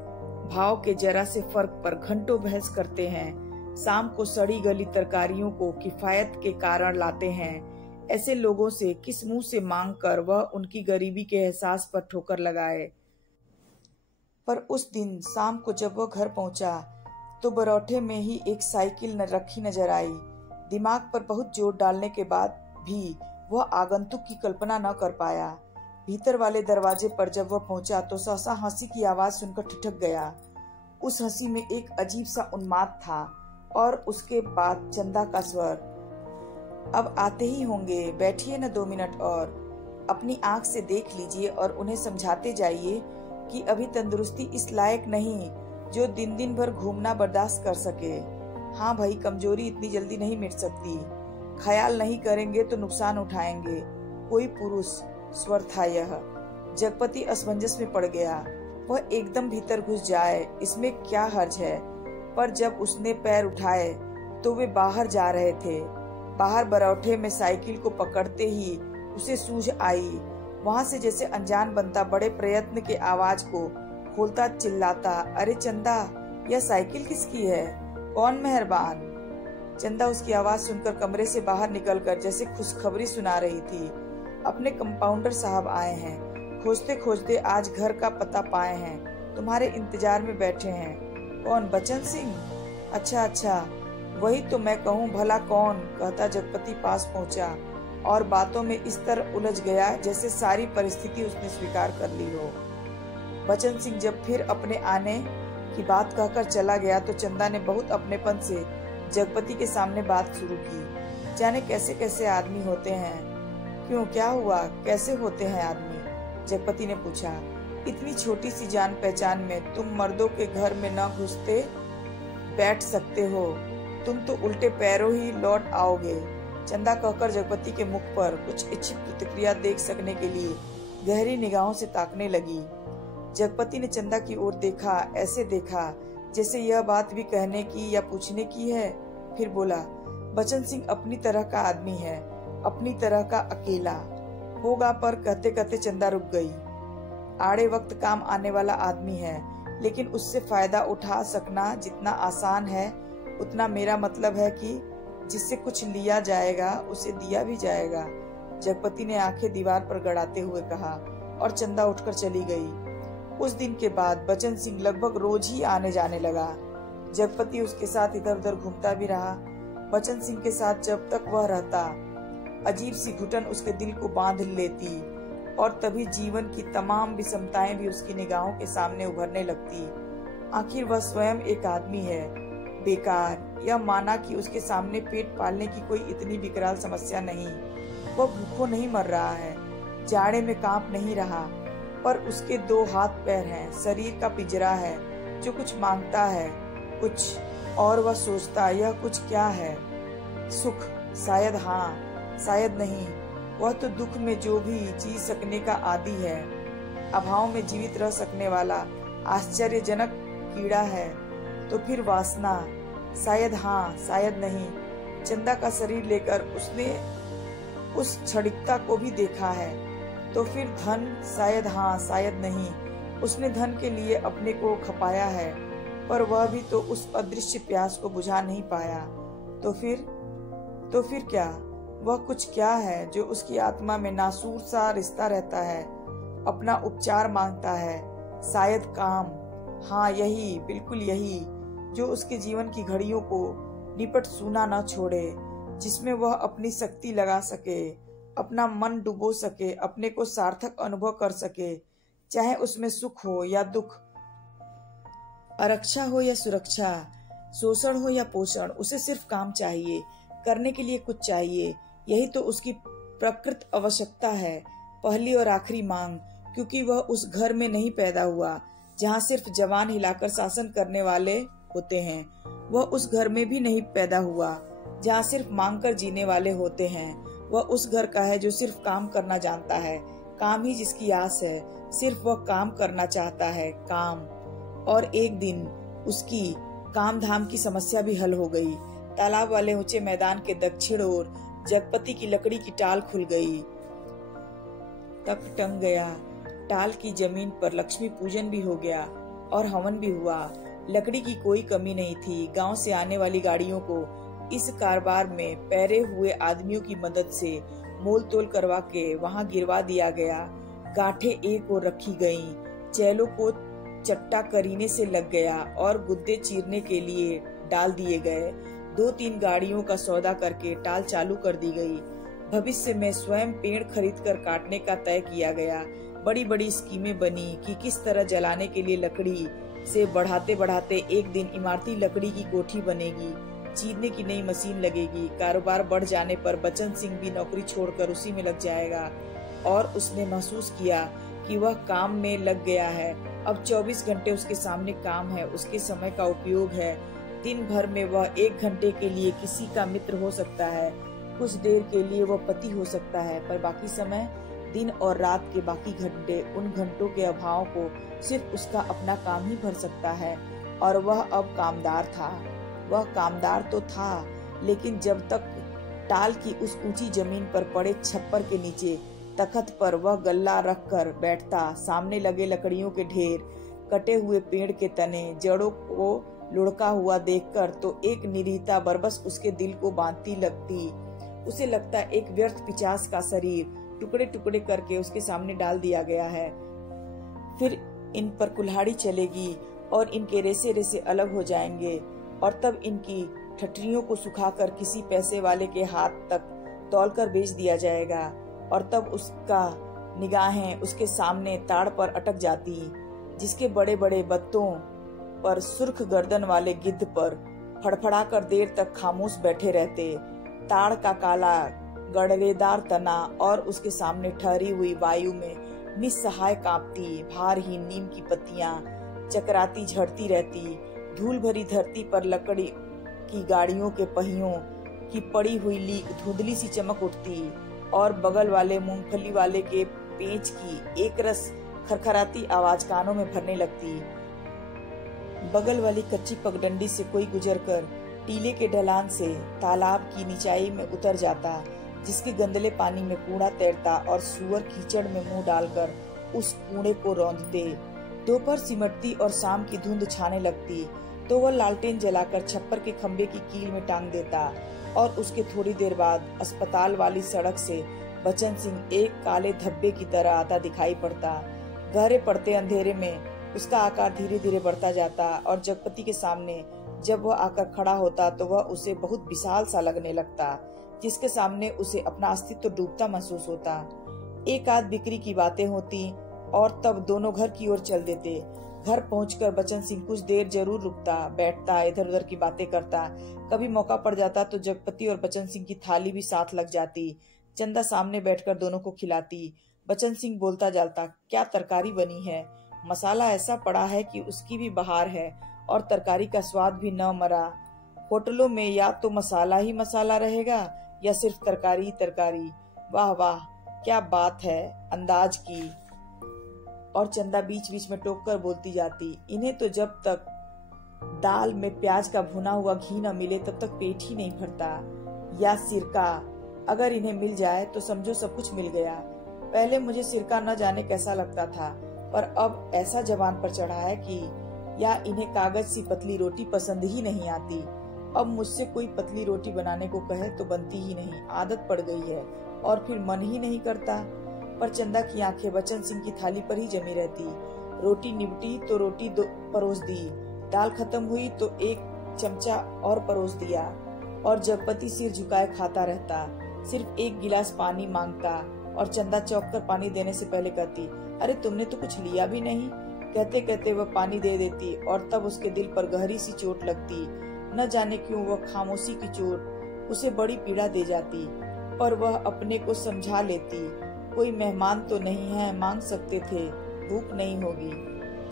भाव के जरा से फर्क पर घंटों बहस करते हैं। शाम को सड़ी गली तरकारियों को किफायत के कारण लाते हैं। ऐसे लोगों से किस मुंह से मांग कर वह उनकी गरीबी के एहसास पर ठोकर लगाए? पर उस दिन शाम को जब वह घर पहुंचा तो बरौठे में ही एक साइकिल रखी नजर आई। दिमाग पर बहुत जोर डालने के बाद भी वह आगंतुक की कल्पना न कर पाया। भीतर वाले दरवाजे पर जब वह पहुंचा तो सहसा हंसी की आवाज सुनकर ठिठक गया। उस हंसी में एक अजीब सा उन्माद था और उसके बाद चंदा का स्वर, अब आते ही होंगे, बैठिए न 2 मिनट और। अपनी आंख से देख लीजिए और उन्हें समझाते जाइए कि अभी तंदुरुस्ती इस लायक नहीं जो दिन दिन भर घूमना बर्दाश्त कर सके। हाँ भाई, कमजोरी इतनी जल्दी नहीं मिट सकती। ख्याल नहीं करेंगे तो नुकसान उठाएंगे। कोई पुरुष स्वर था यह। जगपति असमंजस में पड़ गया। वह एकदम भीतर घुस जाए, इसमें क्या हर्ज है? पर जब उसने पैर उठाए तो वे बाहर जा रहे थे। बाहर बरौठे में साइकिल को पकड़ते ही उसे सूझ आई। वहां से जैसे अनजान बनता बड़े प्रयत्न के आवाज को खोलता चिल्लाता, अरे चंदा, यह साइकिल किसकी है? कौन मेहरबान? चंदा उसकी आवाज सुनकर कमरे से बाहर निकलकर जैसे खुशखबरी सुना रही थी। अपने कंपाउंडर साहब आए हैं, खोजते खोजते आज घर का पता पाए हैं, तुम्हारे इंतजार में बैठे हैं। कौन? बचन सिंह? अच्छा, वही तो मैं कहूँ, भला कौन? कहता जगपति पास पहुंचा और बातों में इस तरह उलझ गया जैसे सारी परिस्थिति उसने स्वीकार कर ली हो। बचन सिंह जब फिर अपने आने की बात कहकर चला गया तो चंदा ने बहुत अपनेपन से जगपति के सामने बात शुरू की। जाने कैसे कैसे आदमी होते हैं। क्यों, क्या हुआ? कैसे होते हैं आदमी? जगपति ने पूछा। इतनी छोटी सी जान पहचान में तुम मर्दों के घर में न घुसते बैठ सकते हो। तुम तो उल्टे पैरों ही लौट आओगे। चंदा कहकर जगपति के मुख पर कुछ इच्छित प्रतिक्रिया देख सकने के लिए गहरी निगाहों से ताकने लगी। जगपति ने चंदा की ओर देखा, ऐसे देखा जैसे यह बात भी कहने की या पूछने की है। फिर बोला, बचन सिंह अपनी तरह का आदमी है, अपनी तरह का अकेला होगा। पर कहते कहते चंदा रुक गई। आड़े वक्त काम आने वाला आदमी है, लेकिन उससे फायदा उठा सकना जितना आसान है उतना मेरा मतलब है कि जिससे कुछ लिया जाएगा उसे दिया भी जाएगा। जगपति ने आंखें दीवार पर गड़ाते हुए कहा और चंदा उठकर चली गई। उस दिन के बाद बचन सिंह लगभग रोज ही आने जाने लगा। जगपति उसके साथ इधर उधर घूमता भी रहा। बचन सिंह के साथ जब तक वह रहता, अजीब सी घुटन उसके दिल को बांध लेती और तभी जीवन की तमाम विषमताएं भी उसकी निगाहों के सामने उभरने लगती। आखिर वह स्वयं एक आदमी है, बेकार। यह माना कि उसके सामने पेट पालने की कोई इतनी विकराल समस्या नहीं। वह भूखों नहीं मर रहा है, जाड़े में कांप नहीं रहा, पर उसके 2 हाथ पैर हैं, शरीर का पिंजरा है जो कुछ मांगता है कुछ, और वह सोचता यह कुछ क्या है? सुख? शायद हाँ, शायद नहीं। वह तो दुख में जो भी जी सकने का आदी है, अभाव में जीवित रह सकने वाला आश्चर्यजनक कीड़ा है। तो फिर वासना? शायद हाँ, शायद नहीं। चंदा का शरीर लेकर उसने उस क्षणिकता को भी देखा है। तो फिर धन? शायद हाँ, शायद नहीं। उसने धन के लिए अपने को खपाया है, पर वह भी तो उस अदृश्य प्यास को बुझा नहीं पाया। तो फिर क्या? वह कुछ क्या है जो उसकी आत्मा में नासूर सा रिश्ता रहता है, अपना उपचार मांगता है? शायद काम। हाँ, यही, बिल्कुल यही, जो उसके जीवन की घड़ियों को निपट सूना न छोड़े, जिसमें वह अपनी शक्ति लगा सके, अपना मन डुबो सके, अपने को सार्थक अनुभव कर सके, चाहे उसमें सुख हो या दुख, आरक्षा हो या सुरक्षा, शोषण हो या पोषण। उसे सिर्फ काम चाहिए, करने के लिए कुछ चाहिए। यही तो उसकी प्रकृत आवश्यकता है, पहली और आखिरी मांग। क्योंकि वह उस घर में नहीं पैदा हुआ जहाँ सिर्फ जवान हिलाकर शासन करने वाले होते हैं। वह उस घर में भी नहीं पैदा हुआ जहाँ सिर्फ मांग कर जीने वाले होते हैं। वह उस घर का है जो सिर्फ काम करना जानता है, काम ही जिसकी आस है। सिर्फ वह काम करना चाहता है, काम। और एक दिन उसकी काम धाम की समस्या भी हल हो गई। तालाब वाले ऊंचे मैदान के दक्षिण ओर जगपति की लकड़ी की टाल खुल गई, तक टंग गया। टाल की जमीन पर लक्ष्मी पूजन भी हो गया और हवन भी हुआ। लकड़ी की कोई कमी नहीं थी। गांव से आने वाली गाड़ियों को इस कारोबार में पैरे हुए आदमियों की मदद से मोल तोल करवा के वहां गिरवा दिया गया। गांठें एक ओर रखी गईं, चैलों को चट्टा करीने से लग गया और गुद्दे चीरने के लिए डाल दिए गए। 2-3 गाड़ियों का सौदा करके टाल चालू कर दी गई। भविष्य में स्वयं पेड़ खरीदकर काटने का तय किया गया। बड़ी बड़ी स्कीमें बनी कि किस तरह जलाने के लिए लकड़ी से बढ़ाते बढ़ाते एक दिन इमारती लकड़ी की कोठी बनेगी, चीरने की नई मशीन लगेगी। कारोबार बढ़ जाने पर बचन सिंह भी नौकरी छोड़कर उसी में लग जाएगा और उसने महसूस किया कि वह काम में लग गया है। अब 24 घंटे उसके सामने काम है, उसके समय का उपयोग है। दिन भर में वह 1 घंटे के लिए किसी का मित्र हो सकता है, कुछ देर के लिए वह पति हो सकता है, पर बाकी समय, दिन और रात के बाकी घंटे, उन घंटों के अभाव को सिर्फ उसका अपना काम ही भर सकता है। और वह अब कामदार था। वह कामदार तो था, लेकिन जब तक टाल की उस ऊंची जमीन पर पड़े छप्पर के नीचे तख्त पर वह गल्ला रख कर बैठता, सामने लगे लकड़ियों के ढेर, कटे हुए पेड़ के तने, जड़ों को लुढ़का हुआ देखकर तो एक निरीहता बरबस उसके दिल को बांधती लगती। उसे लगता एक व्यर्थ पिचास का शरीर टुकड़े टुकड़े करके उसके सामने डाल दिया गया है। फिर इन पर कुल्हाड़ी चलेगी और इनके रेसे रेसे अलग हो जाएंगे और तब इनकी ठठरियों को सुखाकर किसी पैसे वाले के हाथ तक तौलकर बेच दिया जाएगा। और तब उसका निगाहें उसके सामने ताड़ पर अटक जाती, जिसके बड़े बड़े बत्तों पर सुर्ख गर्दन वाले गिद्ध पर फड़फड़ाकर देर तक खामोश बैठे रहते। ताड़ का काला गड़रेदार तना और उसके सामने ठहरी हुई वायु में निस्सहाय कांपती भारहीन नीम की पत्तियां चकराती झड़ती रहती। धूल भरी धरती पर लकड़ी की गाड़ियों के पहियों की पड़ी हुई लीक धुंधली सी चमक उठती और बगल वाले मूंगफली वाले के पेंच की एक रस खरखराती आवाज कानों में भरने लगती। बगल वाली कच्ची पगडंडी से कोई गुजरकर टीले के ढलान से तालाब की निचाई में उतर जाता, जिसके गंदले पानी में कूड़ा तैरता और सूअर कीचड़ में मुंह डालकर उस कूड़े को रौंदते। दोपहर सिमटती और शाम की धुंध छाने लगती तो वह लालटेन जलाकर छप्पर के खंबे की कील में टांग देता और उसके थोड़ी देर बाद अस्पताल वाली सड़क से बचन सिंह एक काले धब्बे की तरह आता दिखाई पड़ता। गहरे पड़ते अंधेरे में उसका आकार धीरे धीरे बढ़ता जाता और जगपति के सामने जब वह आकर खड़ा होता तो वह उसे बहुत विशाल सा लगने लगता, जिसके सामने उसे अपना अस्तित्व डूबता महसूस होता। एक आध बिक्री की बातें होती और तब दोनों घर की ओर चल देते। घर पहुंचकर बचन सिंह कुछ देर जरूर रुकता, बैठता, इधर उधर की बातें करता। कभी मौका पड़ जाता तो जगपति और बचन सिंह की थाली भी साथ लग जाती। चंदा सामने बैठकर दोनों को खिलाती। बचन सिंह बोलता जाता, क्या तरकारी बनी है, मसाला ऐसा पड़ा है कि उसकी भी बहार है और तरकारी का स्वाद भी न मरा। होटलों में या तो मसाला ही मसाला रहेगा या सिर्फ तरकारी ही तरकारी। वाह वाह, क्या बात है अंदाज की। और चंदा बीच बीच में टोक कर बोलती जाती, इन्हें तो जब तक दाल में प्याज का भुना हुआ घी न मिले तब तक पेट ही नहीं भरता। या सिरका, अगर इन्हें मिल जाए तो समझो सब कुछ मिल गया। पहले मुझे सिरका न जाने कैसा लगता था, पर अब ऐसा जबान पर चढ़ा है कि या इन्हें कागज सी पतली रोटी पसंद ही नहीं आती। अब मुझसे कोई पतली रोटी बनाने को कहे तो बनती ही नहीं, आदत पड़ गई है और फिर मन ही नहीं करता। पर चंदा की आंखें बचन सिंह की थाली पर ही जमी रहती। रोटी निपटी तो रोटी परोस दी, दाल खत्म हुई तो एक चमचा और परोस दिया और जगपति सिर झुकाए खाता रहता। सिर्फ एक गिलास पानी मांगता और चंदा चौंक कर पानी देने से पहले कहती, अरे तुमने तो कुछ लिया भी नहीं। कहते कहते वह पानी दे देती और तब उसके दिल पर गहरी सी चोट लगती। न जाने क्यों वह खामोशी की चोट उसे बड़ी पीड़ा दे जाती, पर वह अपने को समझा लेती, कोई मेहमान तो नहीं है, मांग सकते थे, भूख नहीं होगी।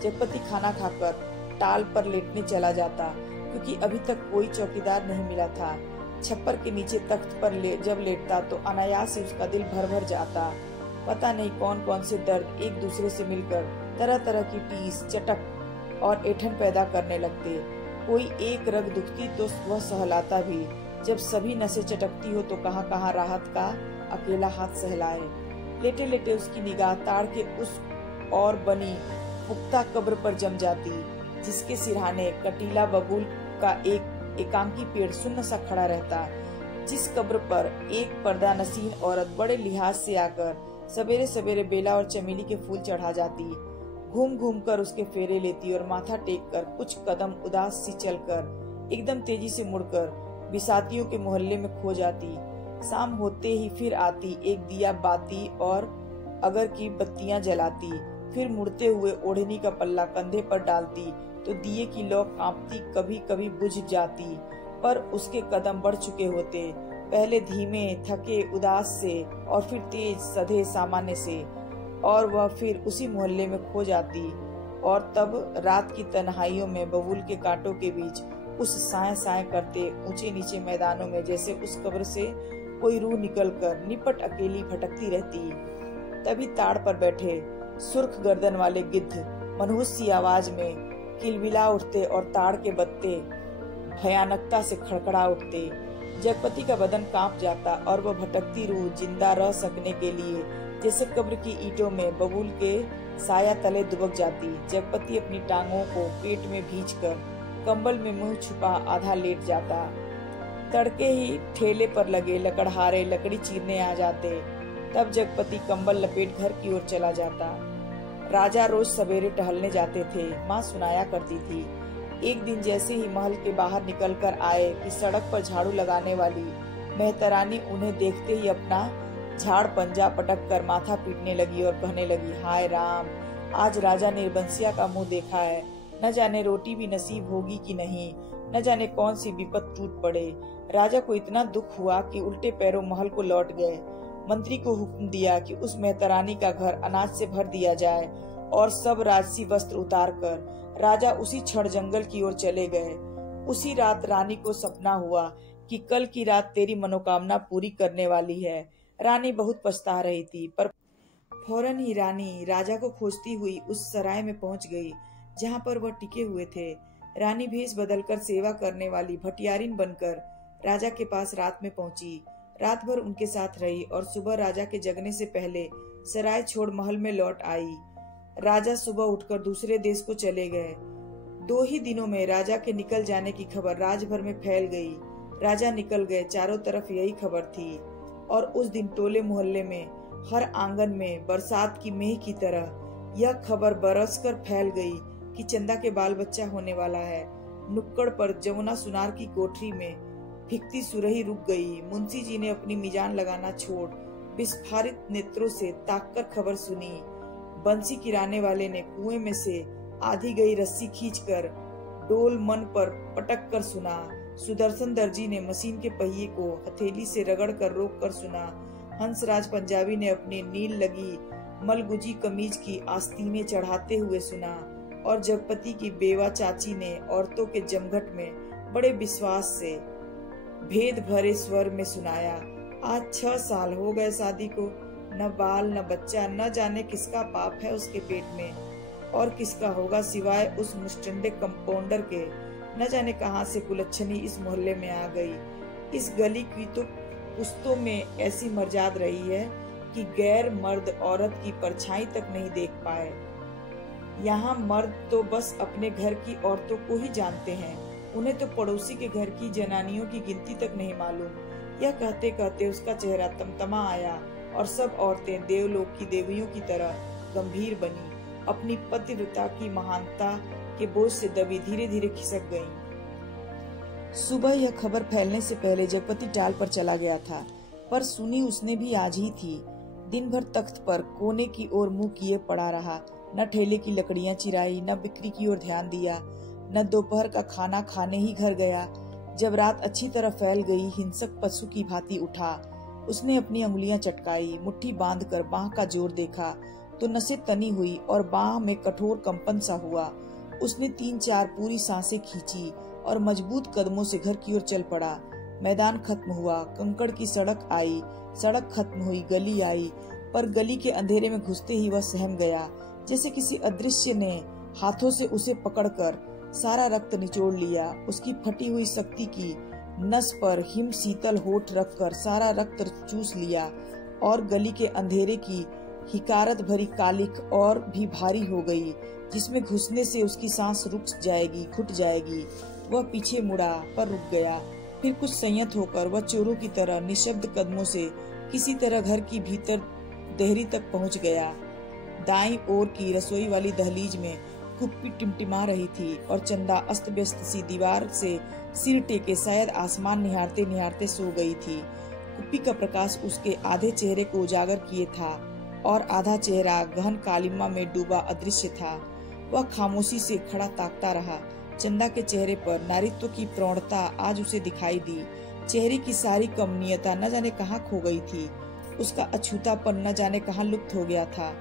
जगपति खाना खाकर टाल पर लेटने चला जाता, क्योंकि अभी तक कोई चौकीदार नहीं मिला था। छप्पर के नीचे तख्त पर जब लेटता तो अनायास ही उसका दिल भर भर जाता। पता नहीं कौन कौन से दर्द एक दूसरे से मिलकर तरह तरह की टीस, चटक और ऐंठन पैदा करने लगते। कोई एक रग दुखती तो वह सहलाता भी। जब सभी नसें चटकती हो तो कहाँ कहाँ राहत का अकेला हाथ सहलाए। लेटे लेटे उसकी निगाह ताड़ के उस और बनी पुख्ता कब्र पर जम जाती, जिसके सिरहाने कटीला बबूल का एक एकांकी पेड़ सुन्न सा खड़ा रहता। जिस कब्र पर एक पर्दा नसीन औरत बड़े लिहाज से आकर सवेरे सवेरे बेला और चमेली के फूल चढ़ा जाती, घूम घूम कर उसके फेरे लेती और माथा टेक कर कुछ कदम उदास सी चलकर एकदम तेजी से मुड़कर बिसातियों के मोहल्ले में खो जाती। शाम होते ही फिर आती, एक दिया बाती और अगर की बत्तियां जलाती, फिर मुड़ते हुए ओढ़नी का पल्ला कंधे पर डालती तो दिए की लौ कांपती, कभी कभी बुझ जाती, पर उसके कदम बढ़ चुके होते, पहले धीमे, थके, उदास से और फिर तेज, सधे, सामान्य से, और वह फिर उसी मोहल्ले में खो जाती। और तब रात की तन्हाइयों में बबूल के कांटों के बीच उस साए साए करते ऊंचे नीचे मैदानों में जैसे उस कब्र से कोई रूह निकलकर निपट अकेली भटकती रहती। तभी ताड़ पर बैठे सुर्ख गर्दन वाले गिद्ध मनहूस सी आवाज में किलबिला उठते और ताड़ के बत्ते भयानकता से खड़खड़ा उठते। जगपति का बदन कांप जाता और वह भटकती रूह जिंदा रह सकने के लिए जैसे कब्र की ईंटों में बबूल के साया तले दुबक जाती। जगपति अपनी टांगों को पेट में भींचकर कंबल में मुंह छुपा आधा लेट जाता। तड़के ही ठेले पर लगे लकड़हारे लकड़ी चीरने आ जाते। तब जगपति कंबल लपेट घर की ओर चला जाता। राजा रोज सवेरे टहलने जाते थे, माँ सुनाया करती थी। एक दिन जैसे ही महल के बाहर निकलकर आए कि सड़क पर झाड़ू लगाने वाली मेहतरानी उन्हें देखते ही अपना झाड़ पंजा पटक कर माथा पीटने लगी और कहने लगी, हाय राम, आज राजा निर्बंसिया का मुंह देखा है। न जाने रोटी भी नसीब होगी कि नहीं, न जाने कौन सी विपत टूट पड़े। राजा को इतना दुख हुआ कि उल्टे पैरों महल को लौट गए। मंत्री को हुक्म दिया कि उस मेहतरानी का घर अनाज से भर दिया जाए और सब राजसी वस्त्र उतार कर राजा उसी क्षण जंगल की ओर चले गए। उसी रात रानी को सपना हुआ कि कल की रात तेरी मनोकामना पूरी करने वाली है। रानी बहुत पछता रही थी, पर फौरन ही रानी राजा को खोजती हुई उस सराय में पहुंच गई जहां पर वह टिके हुए थे। रानी भेष बदलकर सेवा करने वाली भटियारिन बनकर राजा के पास रात में पहुंची। रात भर उनके साथ रही और सुबह राजा के जगने से पहले सराय छोड़ महल में लौट आई। राजा सुबह उठकर दूसरे देश को चले गए। 2 ही दिनों में राजा के निकल जाने की खबर राज भर में फैल गई। राजा निकल गए, चारों तरफ यही खबर थी। और उस दिन टोले मोहल्ले में, हर आंगन में बरसात की मेह की तरह यह खबर बरसकर फैल गई कि चंदा के बाल बच्चा होने वाला है। नुक्कड़ पर जमुना सुनार की कोठरी में फिकती सुरही रुक गई। मुंशी जी ने अपनी मिजान लगाना छोड़ विस्फारित नेत्रों से ताककर खबर सुनी। बंसी किराने वाले ने कुएं में से आधी गई रस्सी खींचकर डोल मन पर पटक कर सुना। सुदर्शन दर्जी ने मशीन के पहिए को हथेली से रगड़ कर रोक कर सुना। हंसराज पंजाबी ने अपनी नील लगी मलगुजी कमीज की आस्तीनें चढ़ाते हुए सुना। और जगपति की बेवा चाची ने औरतों के जमघट में बड़े विश्वास से भेद भरे स्वर में सुनाया। आज 6 साल हो गए शादी को, न बाल न बच्चा, न जाने किसका पाप है उसके पेट में और किसका होगा सिवाय उस मुस्टंडे कंपाउंडर के। न जाने कहां से कुलच्छनी इस मोहल्ले में आ गई। इस गली की तो पुश्तों में ऐसी मर्जाद रही है कि गैर मर्द औरत की परछाई तक नहीं देख पाए। यहाँ मर्द तो बस अपने घर की औरतों को ही जानते हैं, उन्हें तो पड़ोसी के घर की जनानियों की गिनती तक नहीं मालूम। यह कहते कहते उसका चेहरा तमतमा आया और सब औरतें देवलोक की देवियों की तरह गंभीर बनी, अपनी पतिव्रता की महानता के बोझ से दबी धीरे धीरे खिसक गईं। सुबह यह खबर फैलने से पहले जगपति टाल पर चला गया था, पर सुनी उसने भी आज ही थी। दिन भर तख्त पर कोने की ओर मुंह किए पड़ा रहा, न ठेले की लकड़ियां चिराई, न बिक्री की ओर ध्यान दिया, न दोपहर का खाना खाने ही घर गया। जब रात अच्छी तरह फैल गई, हिंसक पशु की भांति उठा। उसने अपनी अंगुलियां चटकाई, मुट्ठी बांधकर बांह का जोर देखा तो नसें तनी हुई और बांह में कठोर कंपन सा हुआ। उसने 3-4 पूरी सांसें खींची और मजबूत कदमों से घर की ओर चल पड़ा। मैदान खत्म हुआ, कंकड़ की सड़क आई, सड़क खत्म हुई, गली आई, पर गली के अंधेरे में घुसते ही वह सहम गया, जैसे किसी अदृश्य ने हाथों से उसे पकड़कर सारा रक्त निचोड़ लिया। उसकी फटी हुई शक्ति की नस पर हिम शीतल होठ रखकर सारा रक्त चूस लिया और गली के अंधेरे की हिकारत भरी कालिक और भी भारी हो गई, जिसमें घुसने से उसकी सांस रुक जाएगी, घुट जाएगी। वह पीछे मुड़ा पर रुक गया। फिर कुछ संयत होकर वह चोरों की तरह निशब्द कदमों से किसी तरह घर की भीतर देहरी तक पहुंच गया। दाईं ओर की रसोई वाली दहलीज में कुप्पी टिमटिमा रही थी और चंदा अस्त व्यस्त सी दीवार से सिर टेके शायद आसमान निहारते निहारते सो गई थी। कुप्पी का प्रकाश उसके आधे चेहरे को उजागर किए था और आधा चेहरा गहन कालिमा में डूबा अदृश्य था। वह खामोशी से खड़ा ताकता रहा। चंदा के चेहरे पर नारित्व की प्रौढ़ता आज उसे दिखाई दी। चेहरे की सारी कमनीयता न जाने कहाँ खो गई थी। उसका अछूतापन न जाने कहाँ लुप्त हो गया था।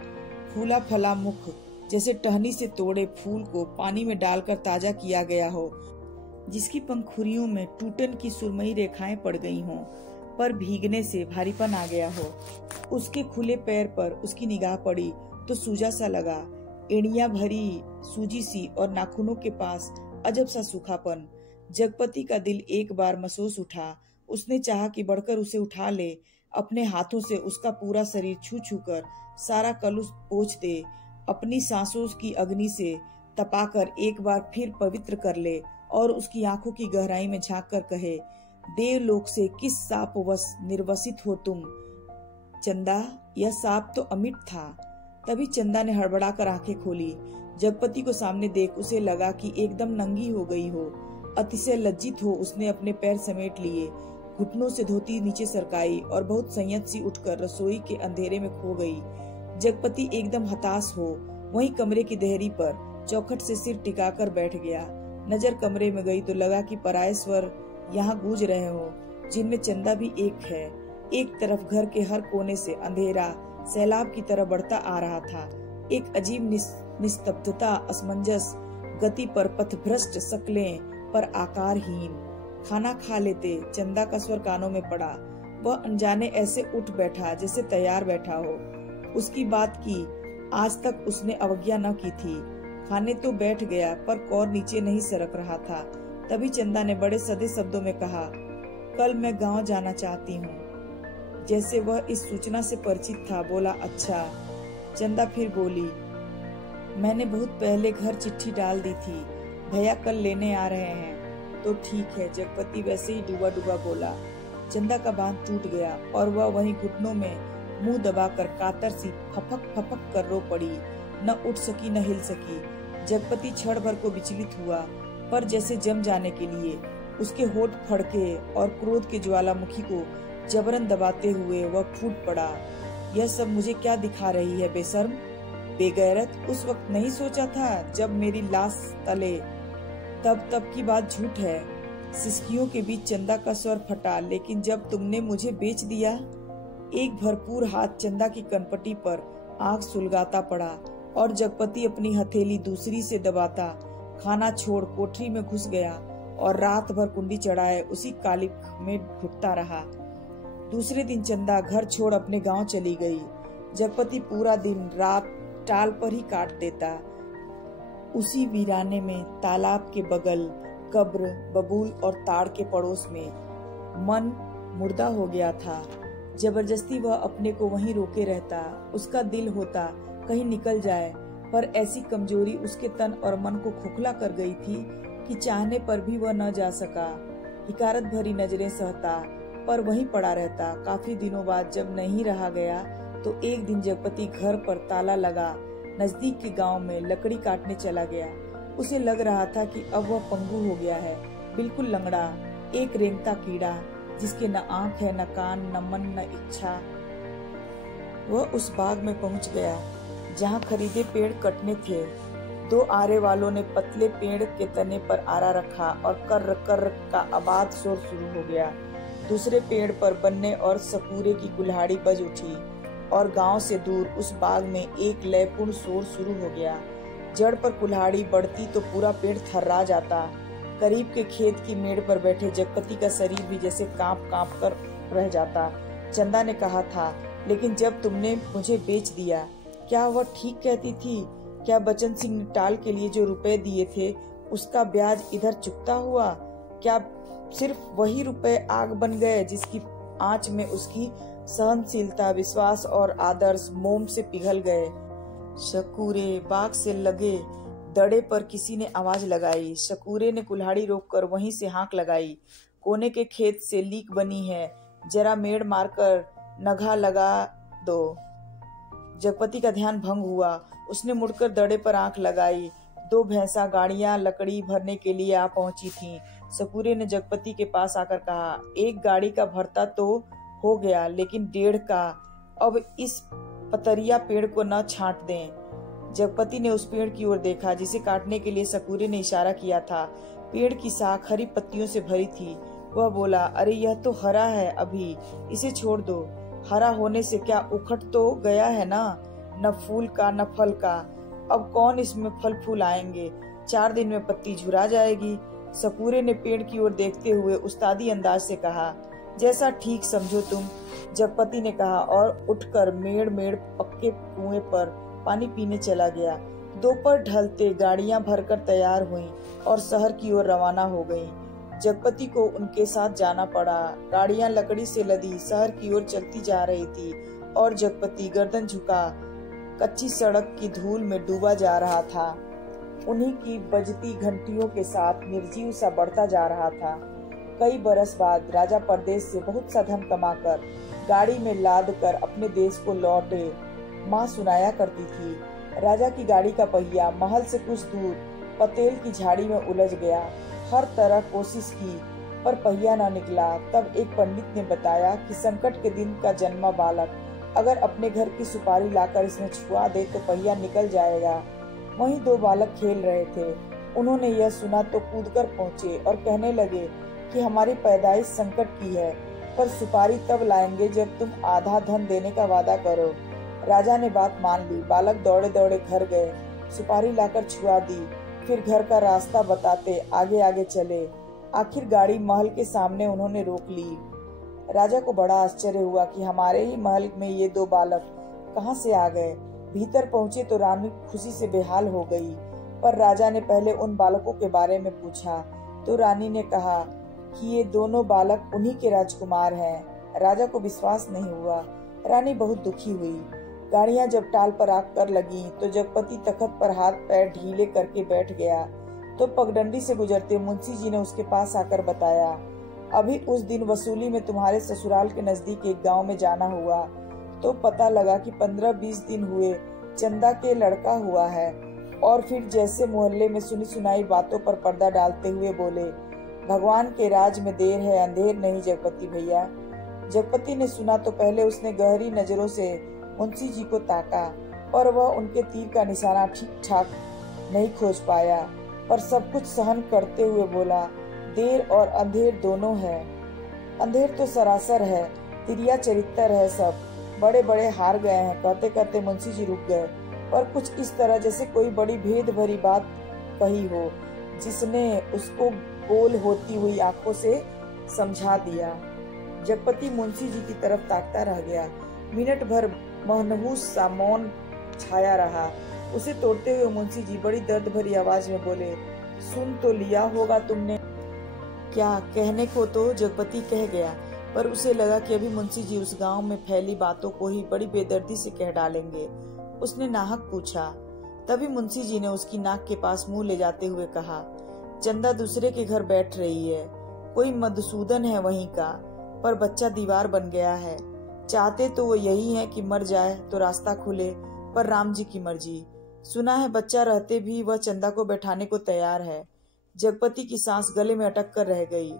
फूला फला मुख जैसे टहनी से तोड़े फूल को पानी में डालकर ताजा किया गया हो, जिसकी पंखुड़ियों में टूटन की सुरमई रेखाएं पड़ गई हों, पर भीगने से भारीपन आ गया हो। उसके खुले पैर पर उसकी निगाह पड़ी तो सूजा सा लगा, एड़ियां भरी सूजी सी और नाखूनों के पास अजब सा सूखापन। जगपति का दिल एक बार महसूस उठा। उसने चाहा कि बढ़कर उसे उठा ले, अपने हाथों से उसका पूरा शरीर छू छू कर सारा कलुष पोंछ दे, अपनी सांसों की अग्नि से तपाकर एक बार फिर पवित्र कर ले और उसकी आंखों की गहराई में झांक कर कहे, देवलोक से किस सापवश निर्वसित हो तुम? चंदा, यह साप तो अमिट था। तभी चंदा ने हड़बड़ाकर आंखें खोली। जगपति को सामने देख उसे लगा कि एकदम नंगी हो गई हो। अतिशय लज्जित हो उसने अपने पैर समेट लिए, घुटनों से धोती नीचे सरकाई और बहुत संयत सी उठकर रसोई के अंधेरे में खो गई। जगपति एकदम हताश हो वहीं कमरे की देहरी पर चौखट से सिर टिकाकर बैठ गया। नजर कमरे में गई तो लगा कि पराये स्वर यहाँ गूंज रहे हो, जिनमें चंदा भी एक है। एक तरफ घर के हर कोने से अंधेरा सैलाब की तरह बढ़ता आ रहा था। एक अजीब निस्तब्धता, असमंजस गति पर पथभ्रष्ट शक्लें पर आकारहीन। खाना खा लेते चंदा का स्वर कानों में पड़ा। वह अनजाने ऐसे उठ बैठा जैसे तैयार बैठा हो। उसकी बात की आज तक उसने अवज्ञा न की थी। खाने तो बैठ गया पर कौर नीचे नहीं सरक रहा था। तभी चंदा ने बड़े सधे शब्दों में कहा, कल मैं गांव जाना चाहती हूँ। जैसे वह इस सूचना से परिचित था। बोला, अच्छा। चंदा फिर बोली, मैंने बहुत पहले घर चिट्ठी डाल दी थी, भैया कल लेने आ रहे हैं। तो ठीक है, जगपति वैसे ही डूबा डूबा बोला। चंदा का बांध टूट गया और वह वहीं घुटनों में मुंह दबाकर कातर सी फपक फपक कर रो पड़ी। न उठ सकी न हिल सकी। जगपति क्षण भर को विचलित हुआ, पर जैसे जम जाने के लिए उसके होठ फड़के और क्रोध के ज्वालामुखी को जबरन दबाते हुए वह फूट पड़ा। यह सब मुझे क्या दिखा रही है बेशर्म, बेगैरत। उस वक्त नहीं सोचा था जब मेरी लाश तले, तब की बात झूठ है। सिसकियों के बीच चंदा का स्वर फटा, लेकिन जब तुमने मुझे बेच दिया। एक भरपूर हाथ चंदा की कनपटी पर आंख सुलगाता पड़ा और जगपति अपनी हथेली दूसरी से दबाता खाना छोड़ कोठरी में घुस गया और रात भर कुंडी चढ़ाए उसी कालिक में घुटता रहा। दूसरे दिन चंदा घर छोड़ अपने गांव चली गई। जगपति पूरा दिन रात टाल पर ही काट देता। उसी वीराने में तालाब के बगल कब्र, बबूल और ताड़ के पड़ोस में मन मुर्दा हो गया था। जबरदस्ती वह अपने को वहीं रोके रहता। उसका दिल होता कहीं निकल जाए, पर ऐसी कमजोरी उसके तन और मन को खोखला कर गई थी कि चाहने पर भी वह न जा सका। हिकारत भरी नजरें सहता, पर वहीं पड़ा रहता। काफी दिनों बाद जब नहीं रहा गया तो एक दिन जगपति घर पर ताला लगा नजदीक के गांव में लकड़ी काटने चला गया। उसे लग रहा था कि अब वह पंगु हो गया है, बिल्कुल लंगड़ा, एक रेंगता कीड़ा जिसके न आंख है, न कान, न मन, न इच्छा। वह उस बाग में पहुंच गया जहां खरीदे पेड़ कटने थे। दो आरे वालों ने पतले पेड़ के तने पर आरा रखा और कर्र कर्र का आबाद शोर शुरू हो गया। दूसरे पेड़ पर बन्ने और सपूरे की कुल्हाड़ी बज उठी और गांव से दूर उस बाग में एक लयपूर्ण शोर शुरू हो गया। जड़ पर कुल्हाड़ी बढ़ती तो पूरा पेड़ थर्रा जाता। करीब के खेत की मेड़ पर बैठे जगपति का शरीर भी जैसे कांप कांप कर रह जाता। चंदा ने कहा था, लेकिन जब तुमने मुझे बेच दिया, क्या वह ठीक कहती थी? क्या बचन सिंह ने टाल के लिए जो रुपए दिए थे उसका ब्याज इधर चुकता हुआ? क्या सिर्फ वही रुपए आग बन गए जिसकी आंच में उसकी सहनशीलता, विश्वास और आदर्श मोम से पिघल गए? शकूरे बाग से लगे दड़े पर किसी ने आवाज लगाई। शकूरे ने कुल्हाड़ी रोककर वहीं से हाँक लगाई। कोने के खेत से लीक बनी है, जरा मेड़ मारकर नघा लगा दो। जगपति का ध्यान भंग हुआ। उसने मुड़कर दड़े पर आंख लगाई। दो भैंसा गाड़ियां लकड़ी भरने के लिए आ पहुंची थीं। शकूरे ने जगपति के पास आकर कहा, एक गाड़ी का भरता तो हो गया, लेकिन 1.5 का। अब इस पतरिया पेड़ को न छांट दें। जगपति ने उस पेड़ की ओर देखा जिसे काटने के लिए शकूरे ने इशारा किया था। पेड़ की साख हरी पत्तियों से भरी थी। वह बोला, अरे यह तो हरा है, अभी इसे छोड़ दो। हरा होने से क्या उखड़ तो गया है ना, न फूल का न फल का। अब कौन इसमें फल फूल आएंगे? 4 दिन में पत्ती झुरा जाएगी। शकूरे ने पेड़ की ओर देखते हुए उस्तादी अंदाज से कहा, जैसा ठीक समझो तुम। जगपति ने कहा और उठकर मेड़ पक्के कुएं पर पानी पीने चला गया। दोपहर ढलते गाड़ियां भरकर तैयार हुईं और शहर की ओर रवाना हो गईं। जगपति को उनके साथ जाना पड़ा। गाड़ियां लकड़ी से लदी शहर की ओर चलती जा रही थी और जगपति गर्दन झुका कच्ची सड़क की धूल में डूबा जा रहा था। उन्हीं की बजती घंटियों के साथ निर्जीव सा बढ़ता जा रहा था। कई बरस बाद राजा परदेश से बहुत सा धन कमाकर गाड़ी में लाद कर अपने देश को लौटे। माँ सुनाया करती थी, राजा की गाड़ी का पहिया महल से कुछ दूर पतेल की झाड़ी में उलझ गया। हर तरह कोशिश की पर पहिया न निकला। तब एक पंडित ने बताया कि संकट के दिन का जन्मा बालक अगर अपने घर की सुपारी लाकर इसमें छुआ दे तो पहिया निकल जाएगा। वहीं 2 बालक खेल रहे थे। उन्होंने यह सुना तो कूदकर पहुंचे और कहने लगे कि हमारी पैदाइश संकट की है, पर सुपारी तब लाएंगे जब तुम आधा धन देने का वादा करो। राजा ने बात मान ली। बालक दौड़े दौड़े घर गए, सुपारी लाकर छुआ दी, फिर घर का रास्ता बताते आगे आगे चले। आखिर गाड़ी महल के सामने उन्होंने रोक ली। राजा को बड़ा आश्चर्य हुआ कि हमारे ही महल में ये 2 बालक कहाँ से आ गए। भीतर पहुंचे तो रानी खुशी से बेहाल हो गई, पर राजा ने पहले उन बालकों के बारे में पूछा तो रानी ने कहा कि ये दोनों बालक उन्हीं के राजकुमार हैं। राजा को विश्वास नहीं हुआ। रानी बहुत दुखी हुई। गाड़ियां जब टाल पर आकर लगी तो जगपति तखत पर हाथ पैर ढीले करके बैठ गया तो पगडंडी से गुजरते मुंशी जी ने उसके पास आकर बताया, अभी उस दिन वसूली में तुम्हारे ससुराल के नजदीक एक गांव में जाना हुआ तो पता लगा कि 15-20 दिन हुए चंदा के लड़का हुआ है। और फिर जैसे मोहल्ले में सुनी सुनाई बातों पर पर्दा डालते हुए बोले, भगवान के राज में देर है अंधेर नहीं जगपति भैया। जगपति ने सुना तो पहले उसने गहरी नजरों से मुंशी जी को ताका, पर वह उनके तीर का निशाना ठीक ठाक नहीं खोज पाया, पर सब कुछ सहन करते हुए बोला, देर और अंधेर दोनों है। अंधेर तो सरासर है, तिरिया चरित्र है, सब बड़े बड़े हार गए हैं। कहते कहते मुंशी जी रुक गए, पर कुछ इस तरह जैसे कोई बड़ी भेद भरी बात कही हो, जिसने उसको गोल होती हुई आंखों से समझा दिया। जगपति मुंशी जी की तरफ ताकता रह गया। मिनट भर महनहूस सा मौन छाया रहा। उसे तोड़ते हुए मुंशी जी बड़ी दर्द भरी आवाज में बोले, सुन तो लिया होगा तुमने। क्या कहने को तो जगपति कह गया, पर उसे लगा कि अभी मुंशी जी उस गांव में फैली बातों को ही बड़ी बेदर्दी से कह डालेंगे। उसने नाहक पूछा। तभी मुंशी जी ने उसकी नाक के पास मुंह ले जाते हुए कहा, चंदा दूसरे के घर बैठ रही है, कोई मधुसूदन है वहीं का, पर बच्चा दीवार बन गया है। चाहते तो वो यही है कि मर जाए तो रास्ता खुले, पर राम जी की मर्जी। सुना है बच्चा रहते भी वह चंदा को बैठाने को तैयार है। जगपति की सांस गले में अटक कर रह गई।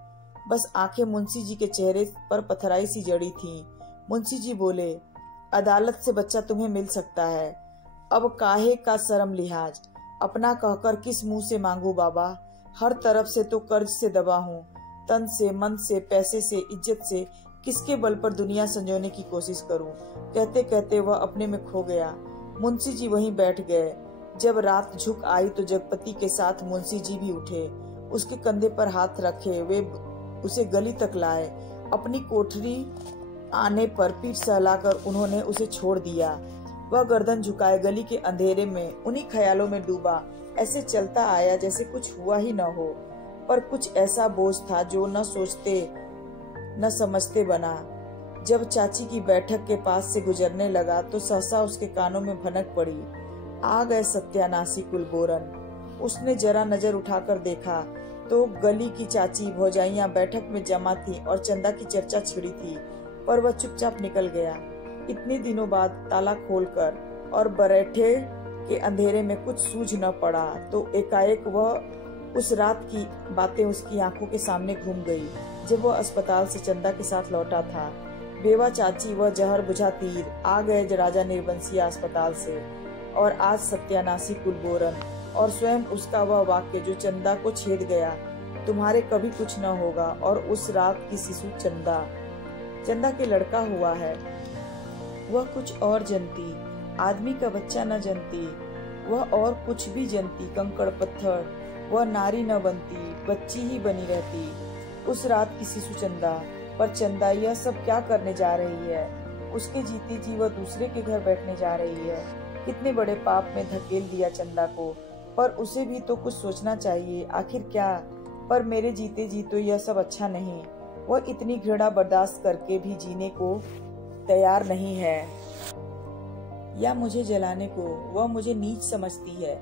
बस आंखें मुंशी जी के चेहरे पर पथराई सी जड़ी थीं। मुंशी जी बोले, अदालत से बच्चा तुम्हें मिल सकता है, अब काहे का शर्म लिहाज, अपना कहकर किस मुंह से मांगू बाबा, हर तरफ से तो कर्ज से दबा हूँ, तन से, मन से, पैसे से, इज्जत से, किसके बल पर दुनिया संजोने की कोशिश करूं। कहते कहते वह अपने में खो गया। मुंशी जी वहीं बैठ गए। जब रात झुक आई तो जगपति के साथ मुंशी जी भी उठे, उसके कंधे पर हाथ रखे वे उसे गली तक लाए। अपनी कोठरी आने पर पीठ सहलाकर उन्होंने उसे छोड़ दिया। वह गर्दन झुकाए गली के अंधेरे में उन्हीं ख्यालों में डूबा। ऐसे चलता आया जैसे कुछ हुआ ही न हो, पर कुछ ऐसा बोझ था जो न सोचते न समझते बना। जब चाची की बैठक के पास से गुजरने लगा तो सहसा उसके कानों में भनक पड़ी, आ गए सत्यानाशी कुलबोरन। उसने जरा नजर उठाकर देखा तो गली की चाची भौजाइयां बैठक में जमा थी और चंदा की चर्चा छिड़ी थी, पर वह चुपचाप निकल गया। इतने दिनों बाद ताला खोलकर और बरैठे के अंधेरे में कुछ सूझ न पड़ा तो एकाएक वह उस रात की बातें उसकी आंखों के सामने घूम गई, जब वह अस्पताल से चंदा के साथ लौटा था। बेवा चाची वह जहर बुझा तीर आ गए राजा निर्बंसिया अस्पताल से, और आज सत्यानाशी कुलबोरन, और स्वयं उसका वह वाक्य जो चंदा को छेद गया, तुम्हारे कभी कुछ न होगा, और उस रात की शिशु चंदा के लड़का हुआ है। वह कुछ और जनती, आदमी का बच्चा न जनती, वह और कुछ भी जनती, कंकड़ पत्थर, वह नारी न बनती, बच्ची ही बनी रहती। उस रात की शिशु चंदा, पर चंदा यह सब क्या करने जा रही है? उसके जीते जी वह दूसरे के घर बैठने जा रही है। कितने बड़े पाप में धकेल दिया चंदा को, पर उसे भी तो कुछ सोचना चाहिए, आखिर क्या? पर मेरे जीते जी तो यह सब अच्छा नहीं। वह इतनी घृणा बर्दाश्त करके भी जीने को तैयार नहीं है, या मुझे जलाने को। वह मुझे नीच समझती है,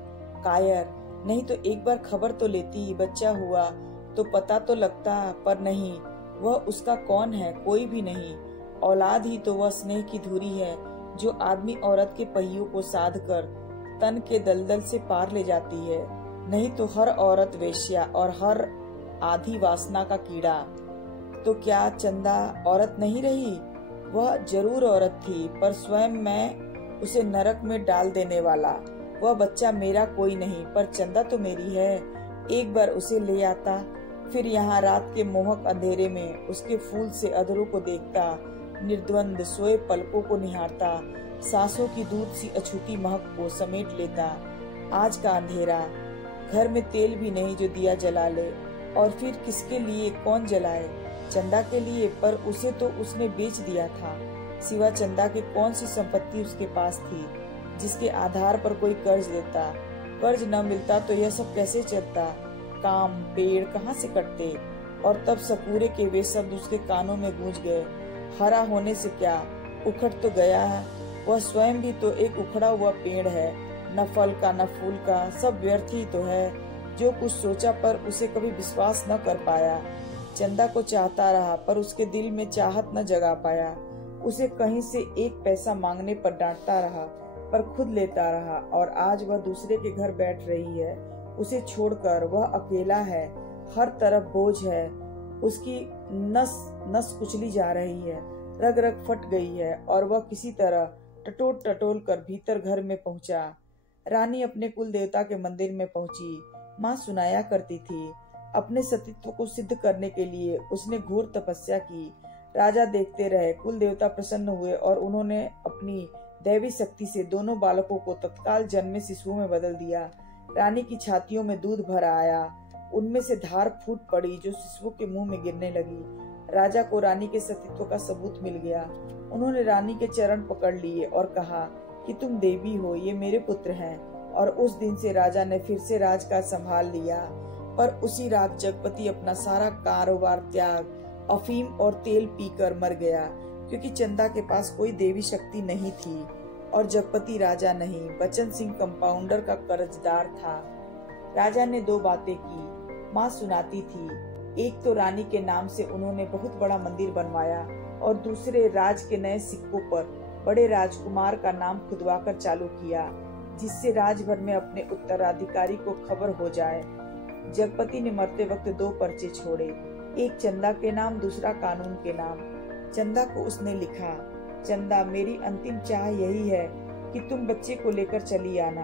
कायर। नहीं तो एक बार खबर तो लेती, बच्चा हुआ तो पता तो लगता, पर नहीं। वह उसका कौन है? कोई भी नहीं। औलाद ही तो वह स्नेह की धुरी है जो आदमी औरत के पहियों को साध कर तन के दलदल से पार ले जाती है। नहीं तो हर औरत वेश्या और हर आधी वासना का कीड़ा। तो क्या चंदा औरत नहीं रही? वह जरूर औरत थी, पर स्वयं मैं उसे नरक में डाल देने वाला। वह बच्चा मेरा कोई नहीं, पर चंदा तो मेरी है। एक बार उसे ले आता, फिर यहाँ रात के मोहक अंधेरे में उसके फूल से अधरों को देखता, निर्द्वंद सोए पलकों को निहारता, सांसों की दूध सी अछूती महक को समेट लेता। आज का अंधेरा, घर में तेल भी नहीं जो दिया जला ले, और फिर किसके लिए? कौन जलाए? चंदा के लिए, पर उसे तो उसने बेच दिया था। सिवा चंदा के कौन सी संपत्ति उसके पास थी जिसके आधार पर कोई कर्ज देता? कर्ज न मिलता तो यह सब कैसे चलता? काम पेड़ कहाँ से कटते? और तब सपूरे के वे शब्द उसके कानों में गूंज गए, हरा होने से क्या, उखड़ तो गया है। वह स्वयं भी तो एक उखड़ा हुआ पेड़ है, न फल का न फूल का, सब व्यर्थ ही तो है। जो कुछ सोचा पर उसे कभी विश्वास न कर पाया। चंदा को चाहता रहा पर उसके दिल में चाहत न जगा पाया। उसे कहीं से एक पैसा मांगने पर डांटता रहा पर खुद लेता रहा, और आज वह दूसरे के घर बैठ रही है। उसे छोड़कर वह अकेला है, हर तरफ बोझ है। उसकी नस नस कुचली जा रही है, रग रग फट गई है, और वह किसी तरह टटोल कर भीतर घर में पहुंचा। रानी अपने कुल देवता के मंदिर में पहुंची। माँ सुनाया करती थी, अपने सतीत्व को सिद्ध करने के लिए उसने घोर तपस्या की। राजा देखते रहे, कुल देवता प्रसन्न हुए और उन्होंने अपनी दैवी शक्ति से दोनों बालकों को तत्काल जन्मे शिशुओं में बदल दिया। रानी की छातियों में दूध भर आया, उनमें से धार फूट पड़ी जो शिशुओं के मुंह में गिरने लगी। राजा को रानी के सतीत्व का सबूत मिल गया। उन्होंने रानी के चरण पकड़ लिए और कहा कि तुम देवी हो, ये मेरे पुत्र हैं। और उस दिन से राजा ने फिर से राजकाज संभाल लिया। पर उसी रात जगपति अपना सारा कारोबार त्याग, अफीम और तेल पीकर मर गया, क्योंकि चंदा के पास कोई देवी शक्ति नहीं थी और जगपति राजा नहीं, बचन सिंह कंपाउंडर का कर्जदार था। राजा ने दो बातें की, माँ सुनाती थी। एक तो रानी के नाम से उन्होंने बहुत बड़ा मंदिर बनवाया, और दूसरे राज के नए सिक्कों पर बड़े राजकुमार का नाम खुदवाकर चालू किया, जिससे राजभर में अपने उत्तराधिकारी को खबर हो जाए। जगपति ने मरते वक्त दो पर्चे छोड़े, एक चंदा के नाम, दूसरा कानून के नाम। चंदा को उसने लिखा, चंदा, मेरी अंतिम चाह यही है कि तुम बच्चे को लेकर चली आना।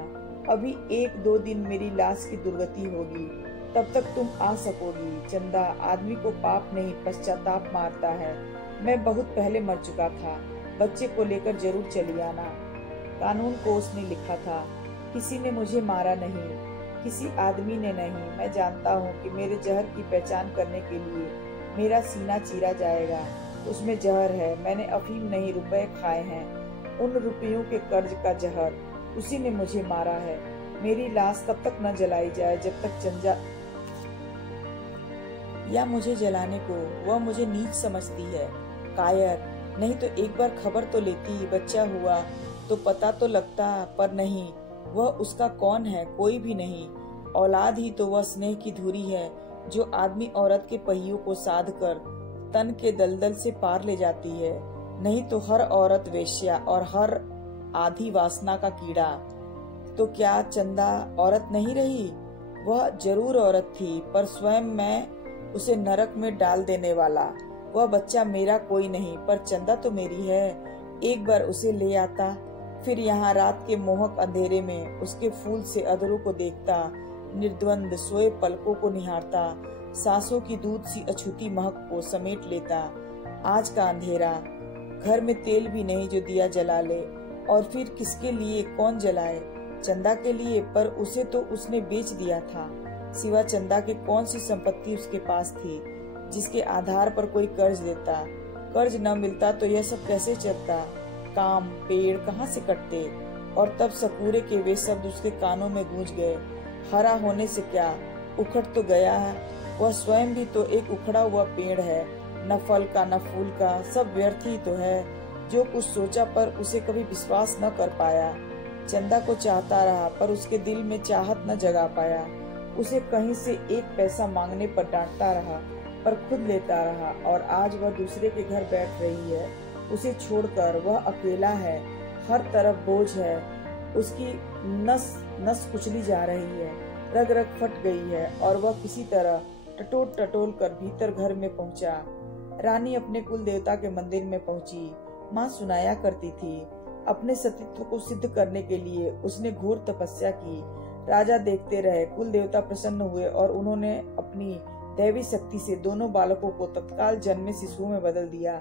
अभी 1-2 दिन मेरी लाश की दुर्गति होगी, तब तक तुम आ सकोगी। चंदा, आदमी को पाप नहीं पश्चाताप मारता है। मैं बहुत पहले मर चुका था, बच्चे को लेकर जरूर चली आना। कानून को उसने लिखा था, किसी ने मुझे मारा नहीं, किसी आदमी ने नहीं। मैं जानता हूँ कि मेरे जहर की पहचान करने के लिए मेरा सीना चीरा जाएगा। उसमें जहर है, मैंने अफीम नहीं रुपए खाए हैं। उन रुपयों के कर्ज का जहर, उसी ने मुझे मारा है। मेरी लाश तब तक न जलाई जाए जब तक चंदा या मुझे जलाने को वह मुझे नीच समझती है। कायर, नहीं तो एक बार खबर तो लेती, बच्चा हुआ तो पता तो लगता, पर नहीं। वह उसका कौन है? कोई भी नहीं। औलाद ही तो वह स्नेह की धुरी है जो आदमी औरत के पहियों को साध कर तन के दलदल से पार ले जाती है। नहीं तो हर औरत वेश्या और हर आधी वासना का कीड़ा। तो क्या चंदा औरत नहीं रही? वह जरूर औरत थी, पर स्वयं मैं उसे नरक में डाल देने वाला। वह बच्चा मेरा कोई नहीं, पर चंदा तो मेरी है। एक बार उसे ले आता, फिर यहाँ रात के मोहक अंधेरे में उसके फूल से अधरों को देखता, निर्द्वंद सोए पलकों को निहारता, सांसों की दूध सी अछूती महक को समेट लेता। आज का अंधेरा, घर में तेल भी नहीं जो दिया जला ले, और फिर किसके लिए, कौन जलाए? चंदा के लिए, पर उसे तो उसने बेच दिया था। सिवा चंदा के कौन सी संपत्ति उसके पास थी जिसके आधार पर कोई कर्ज देता? कर्ज न मिलता तो यह सब कैसे चलता? काम पेड़ कहाँ से कटते? और तब सपूरे के वे शब्द उसके कानों में गूंज गए, हरा होने से क्या, उखड़ तो गया है। वह स्वयं भी तो एक उखड़ा हुआ पेड़ है, न फल का न फूल का, सब व्यर्थ ही तो है। जो कुछ सोचा पर उसे कभी विश्वास न कर पाया। चंदा को चाहता रहा पर उसके दिल में चाहत न जगा पाया। उसे कहीं से एक पैसा मांगने पर डांटता रहा पर खुद लेता रहा, और आज वह दूसरे के घर बैठ रही है। उसे छोड़कर वह अकेला है, हर तरफ बोझ है। उसकी नस नस कुचली जा रही है, रग रग फट गई है, और वह किसी तरह टटोल कर भीतर घर में पहुंचा। रानी अपने कुल देवता के मंदिर में पहुंची। माँ सुनाया करती थी, अपने सतीत्व को सिद्ध करने के लिए उसने घोर तपस्या की। राजा देखते रहे, कुल देवता प्रसन्न हुए और उन्होंने अपनी दैवी शक्ति से दोनों बालकों को तत्काल जन्मे शिशुओं में बदल दिया।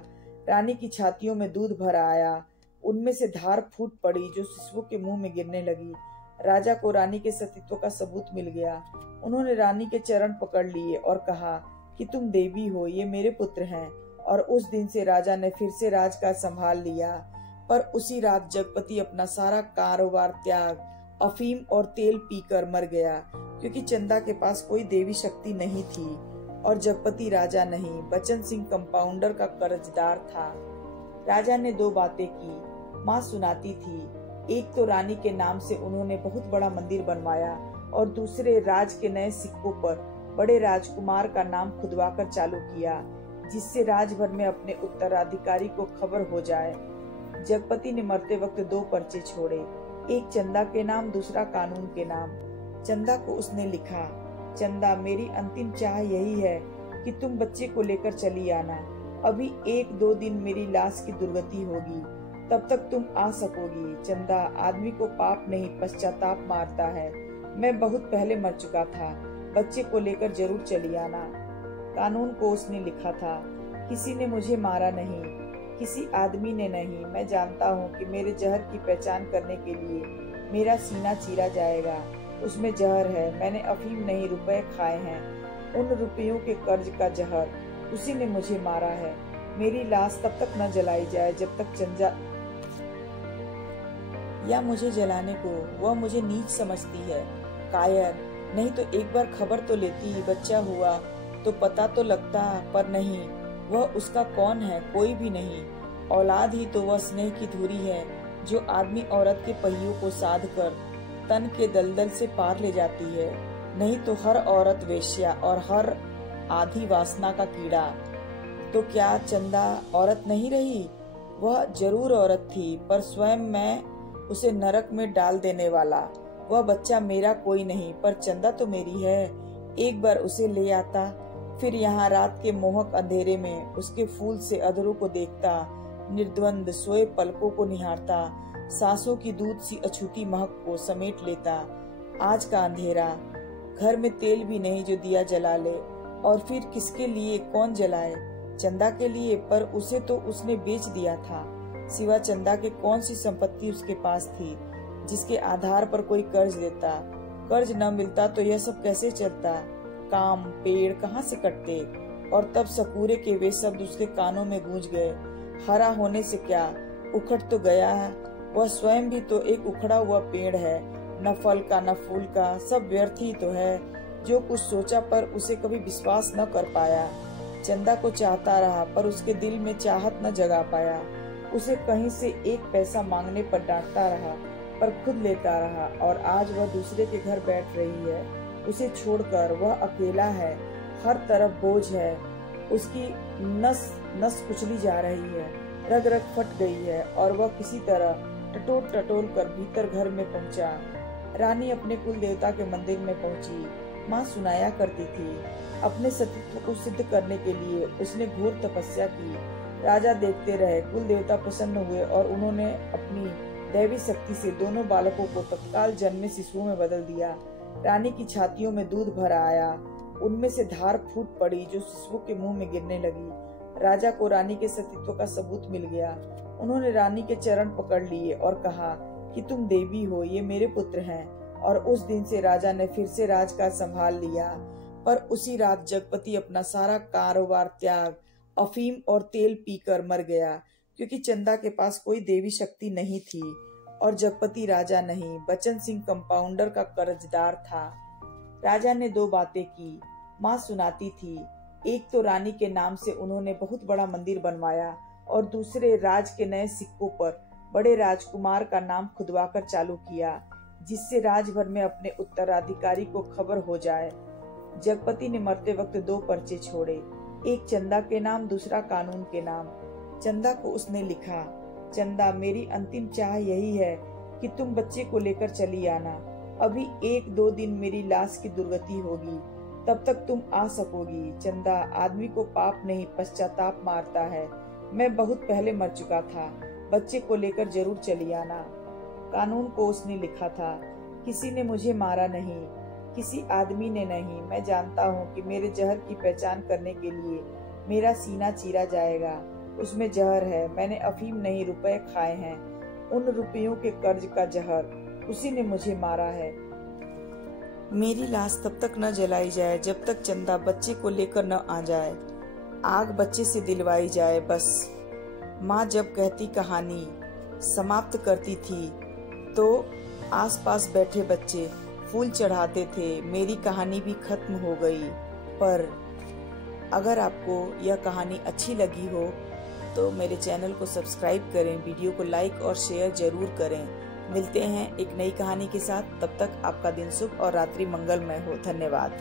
रानी की छातियों में दूध भर आया, उनमें से धार फूट पड़ी जो शिशुओं के मुंह में गिरने लगी। राजा को रानी के सतीत्व का सबूत मिल गया। उन्होंने रानी के चरण पकड़ लिए और कहा कि तुम देवी हो, ये मेरे पुत्र हैं। और उस दिन से राजा ने फिर से राजकाज संभाल लिया। पर उसी रात जगपति अपना सारा कारोबार त्याग, अफीम और तेल पीकर मर गया, क्योंकि चंदा के पास कोई देवी शक्ति नहीं थी और जगपति राजा नहीं, बचन सिंह कंपाउंडर का कर्जदार था। राजा ने दो बातें की, माँ सुनाती थी, एक तो रानी के नाम से उन्होंने बहुत बड़ा मंदिर बनवाया और दूसरे राज के नए सिक्कों पर बड़े राजकुमार का नाम खुदवाकर चालू किया, जिससे राजभर में अपने उत्तराधिकारी को खबर हो जाए। जगपति ने मरते वक्त 2 पर्चे छोड़े, एक चंदा के नाम, दूसरा कानून के नाम। चंदा को उसने लिखा, चंदा मेरी अंतिम चाह यही है कि तुम बच्चे को लेकर चली आना। अभी 1-2 दिन मेरी लाश की दुर्गति होगी, तब तक तुम आ सकोगी। चंदा, आदमी को पाप नहीं पश्चाताप मारता है। मैं बहुत पहले मर चुका था, बच्चे को लेकर जरूर चली आना। कानून को उसने लिखा था, किसी ने मुझे मारा नहीं, किसी आदमी ने नहीं। मैं जानता हूँ कि मेरे जहर की पहचान करने के लिए मेरा सीना चीरा जाएगा। उसमें जहर है, मैंने अफीम नहीं रुपए खाए हैं, उन रुपयों के कर्ज का जहर। उसी ने मुझे मारा है। मेरी लाश तब तक न जलाई जाए जब तक चंदा या मुझे जलाने को वह मुझे नीच समझती है। कायर, नहीं तो एक बार खबर तो लेती, बच्चा हुआ तो पता तो लगता, पर नहीं। वह उसका कौन है? कोई भी नहीं। औलाद ही तो वह स्नेह की धुरी है जो आदमी औरत के पहियों को साध कर तन के दलदल से पार ले जाती है। नहीं तो हर औरत वेश्या और हर आधी वासना का कीड़ा। तो क्या चंदा औरत नहीं रही? वह जरूर औरत थी, पर स्वयं मैं उसे नरक में डाल देने वाला। वह बच्चा मेरा कोई नहीं, पर चंदा तो मेरी है। एक बार उसे ले आता, फिर यहाँ रात के मोहक अंधेरे में उसके फूल से अधरों को देखता, निर्द्वंद सोए पलकों को निहारता, सांसों की दूध सी अछूती महक को समेट लेता। आज का अंधेरा, घर में तेल भी नहीं जो दिया जला ले, और फिर किसके लिए, कौन जलाए? चंदा के लिए, पर उसे तो उसने बेच दिया था। सिवा चंदा के कौन सी संपत्ति उसके पास थी जिसके आधार पर कोई कर्ज देता? कर्ज न मिलता तो यह सब कैसे चलता? काम पेड़ कहाँ से कटते? और तब सकूरे के वे शब्द उसके कानों में गूंज गए, हरा होने से क्या, उखड़ तो गया है। वह स्वयं भी तो एक उखड़ा हुआ पेड़ है, न फल का न फूल का, सब व्यर्थ ही तो है। जो कुछ सोचा पर उसे कभी विश्वास न कर पाया। चंदा को चाहता रहा, पर उसके दिल में चाहत न जगा पाया। उसे कहीं से 1 पैसा मांगने पर डांटता रहा, पर खुद लेता रहा। और आज वह दूसरे के घर बैठ रही है, उसे छोड़कर। वह अकेला है, हर तरफ बोझ है, उसकी नस नस कुचली जा रही है, रग रग फट गई है, और वह किसी तरह टटोल कर भीतर घर में पहुंचा। रानी अपने कुल देवता के मंदिर में पहुंची। माँ सुनाया करती थी, अपने सतीत्व को सिद्ध करने के लिए उसने घोर तपस्या की। राजा देखते रहे, कुल देवता प्रसन्न हुए और उन्होंने अपनी दैवी शक्ति से दोनों बालकों को तत्काल जन्मे शिशुओं में बदल दिया। रानी की छातियों में दूध भर आया, उनमें से धार फूट पड़ी जो शिशुओं के मुंह में गिरने लगी। राजा को रानी के सतीत्व का सबूत मिल गया। उन्होंने रानी के चरण पकड़ लिए और कहा कि तुम देवी हो, ये मेरे पुत्र हैं। और उस दिन से राजा ने फिर से राजकाज संभाल लिया। पर उसी रात जगपति अपना सारा कारोबार त्याग अफीम और तेल पीकर मर गया, क्योंकि चंदा के पास कोई देवी शक्ति नहीं थी और जगपति राजा नहीं, बचन सिंह कंपाउंडर का कर्जदार था। राजा ने 2 बातें की, माँ सुनाती थी। एक तो रानी के नाम से उन्होंने बहुत बड़ा मंदिर बनवाया और दूसरे राज के नए सिक्कों पर बड़े राजकुमार का नाम खुदवाकर चालू किया, जिससे राजभर में अपने उत्तराधिकारी को खबर हो जाए। जगपति ने मरते वक्त 2 पर्चे छोड़े, एक चंदा के नाम, दूसरा कानून के नाम। चंदा को उसने लिखा, चंदा मेरी अंतिम चाह यही है कि तुम बच्चे को लेकर चली आना। अभी 1-2 दिन मेरी लाश की दुर्गति होगी, तब तक तुम आ सकोगी। चंदा, आदमी को पाप नहीं पश्चाताप मारता है। मैं बहुत पहले मर चुका था, बच्चे को लेकर जरूर चली आना। कानून को उसने लिखा था, किसी ने मुझे मारा नहीं, किसी आदमी ने नहीं। मैं जानता हूँ कि मेरे जहर की पहचान करने के लिए मेरा सीना चीरा जाएगा। उसमें जहर है, मैंने अफीम नहीं रुपए खाए हैं, उन रुपयों के कर्ज का जहर। उसी ने मुझे मारा है। मेरी लाश तब तक न जलाई जाए जब तक चंदा बच्चे को लेकर न आ जाए। आग बच्चे से दिलवाई जाए बस। माँ जब कहती कहानी समाप्त करती थी तो आसपास बैठे बच्चे फूल चढ़ाते थे। मेरी कहानी भी खत्म हो गई। पर अगर आपको यह कहानी अच्छी लगी हो तो मेरे चैनल को सब्सक्राइब करें, वीडियो को लाइक और शेयर जरूर करें। मिलते हैं एक नई कहानी के साथ। तब तक आपका दिन शुभ और रात्रि मंगलमय हो। धन्यवाद।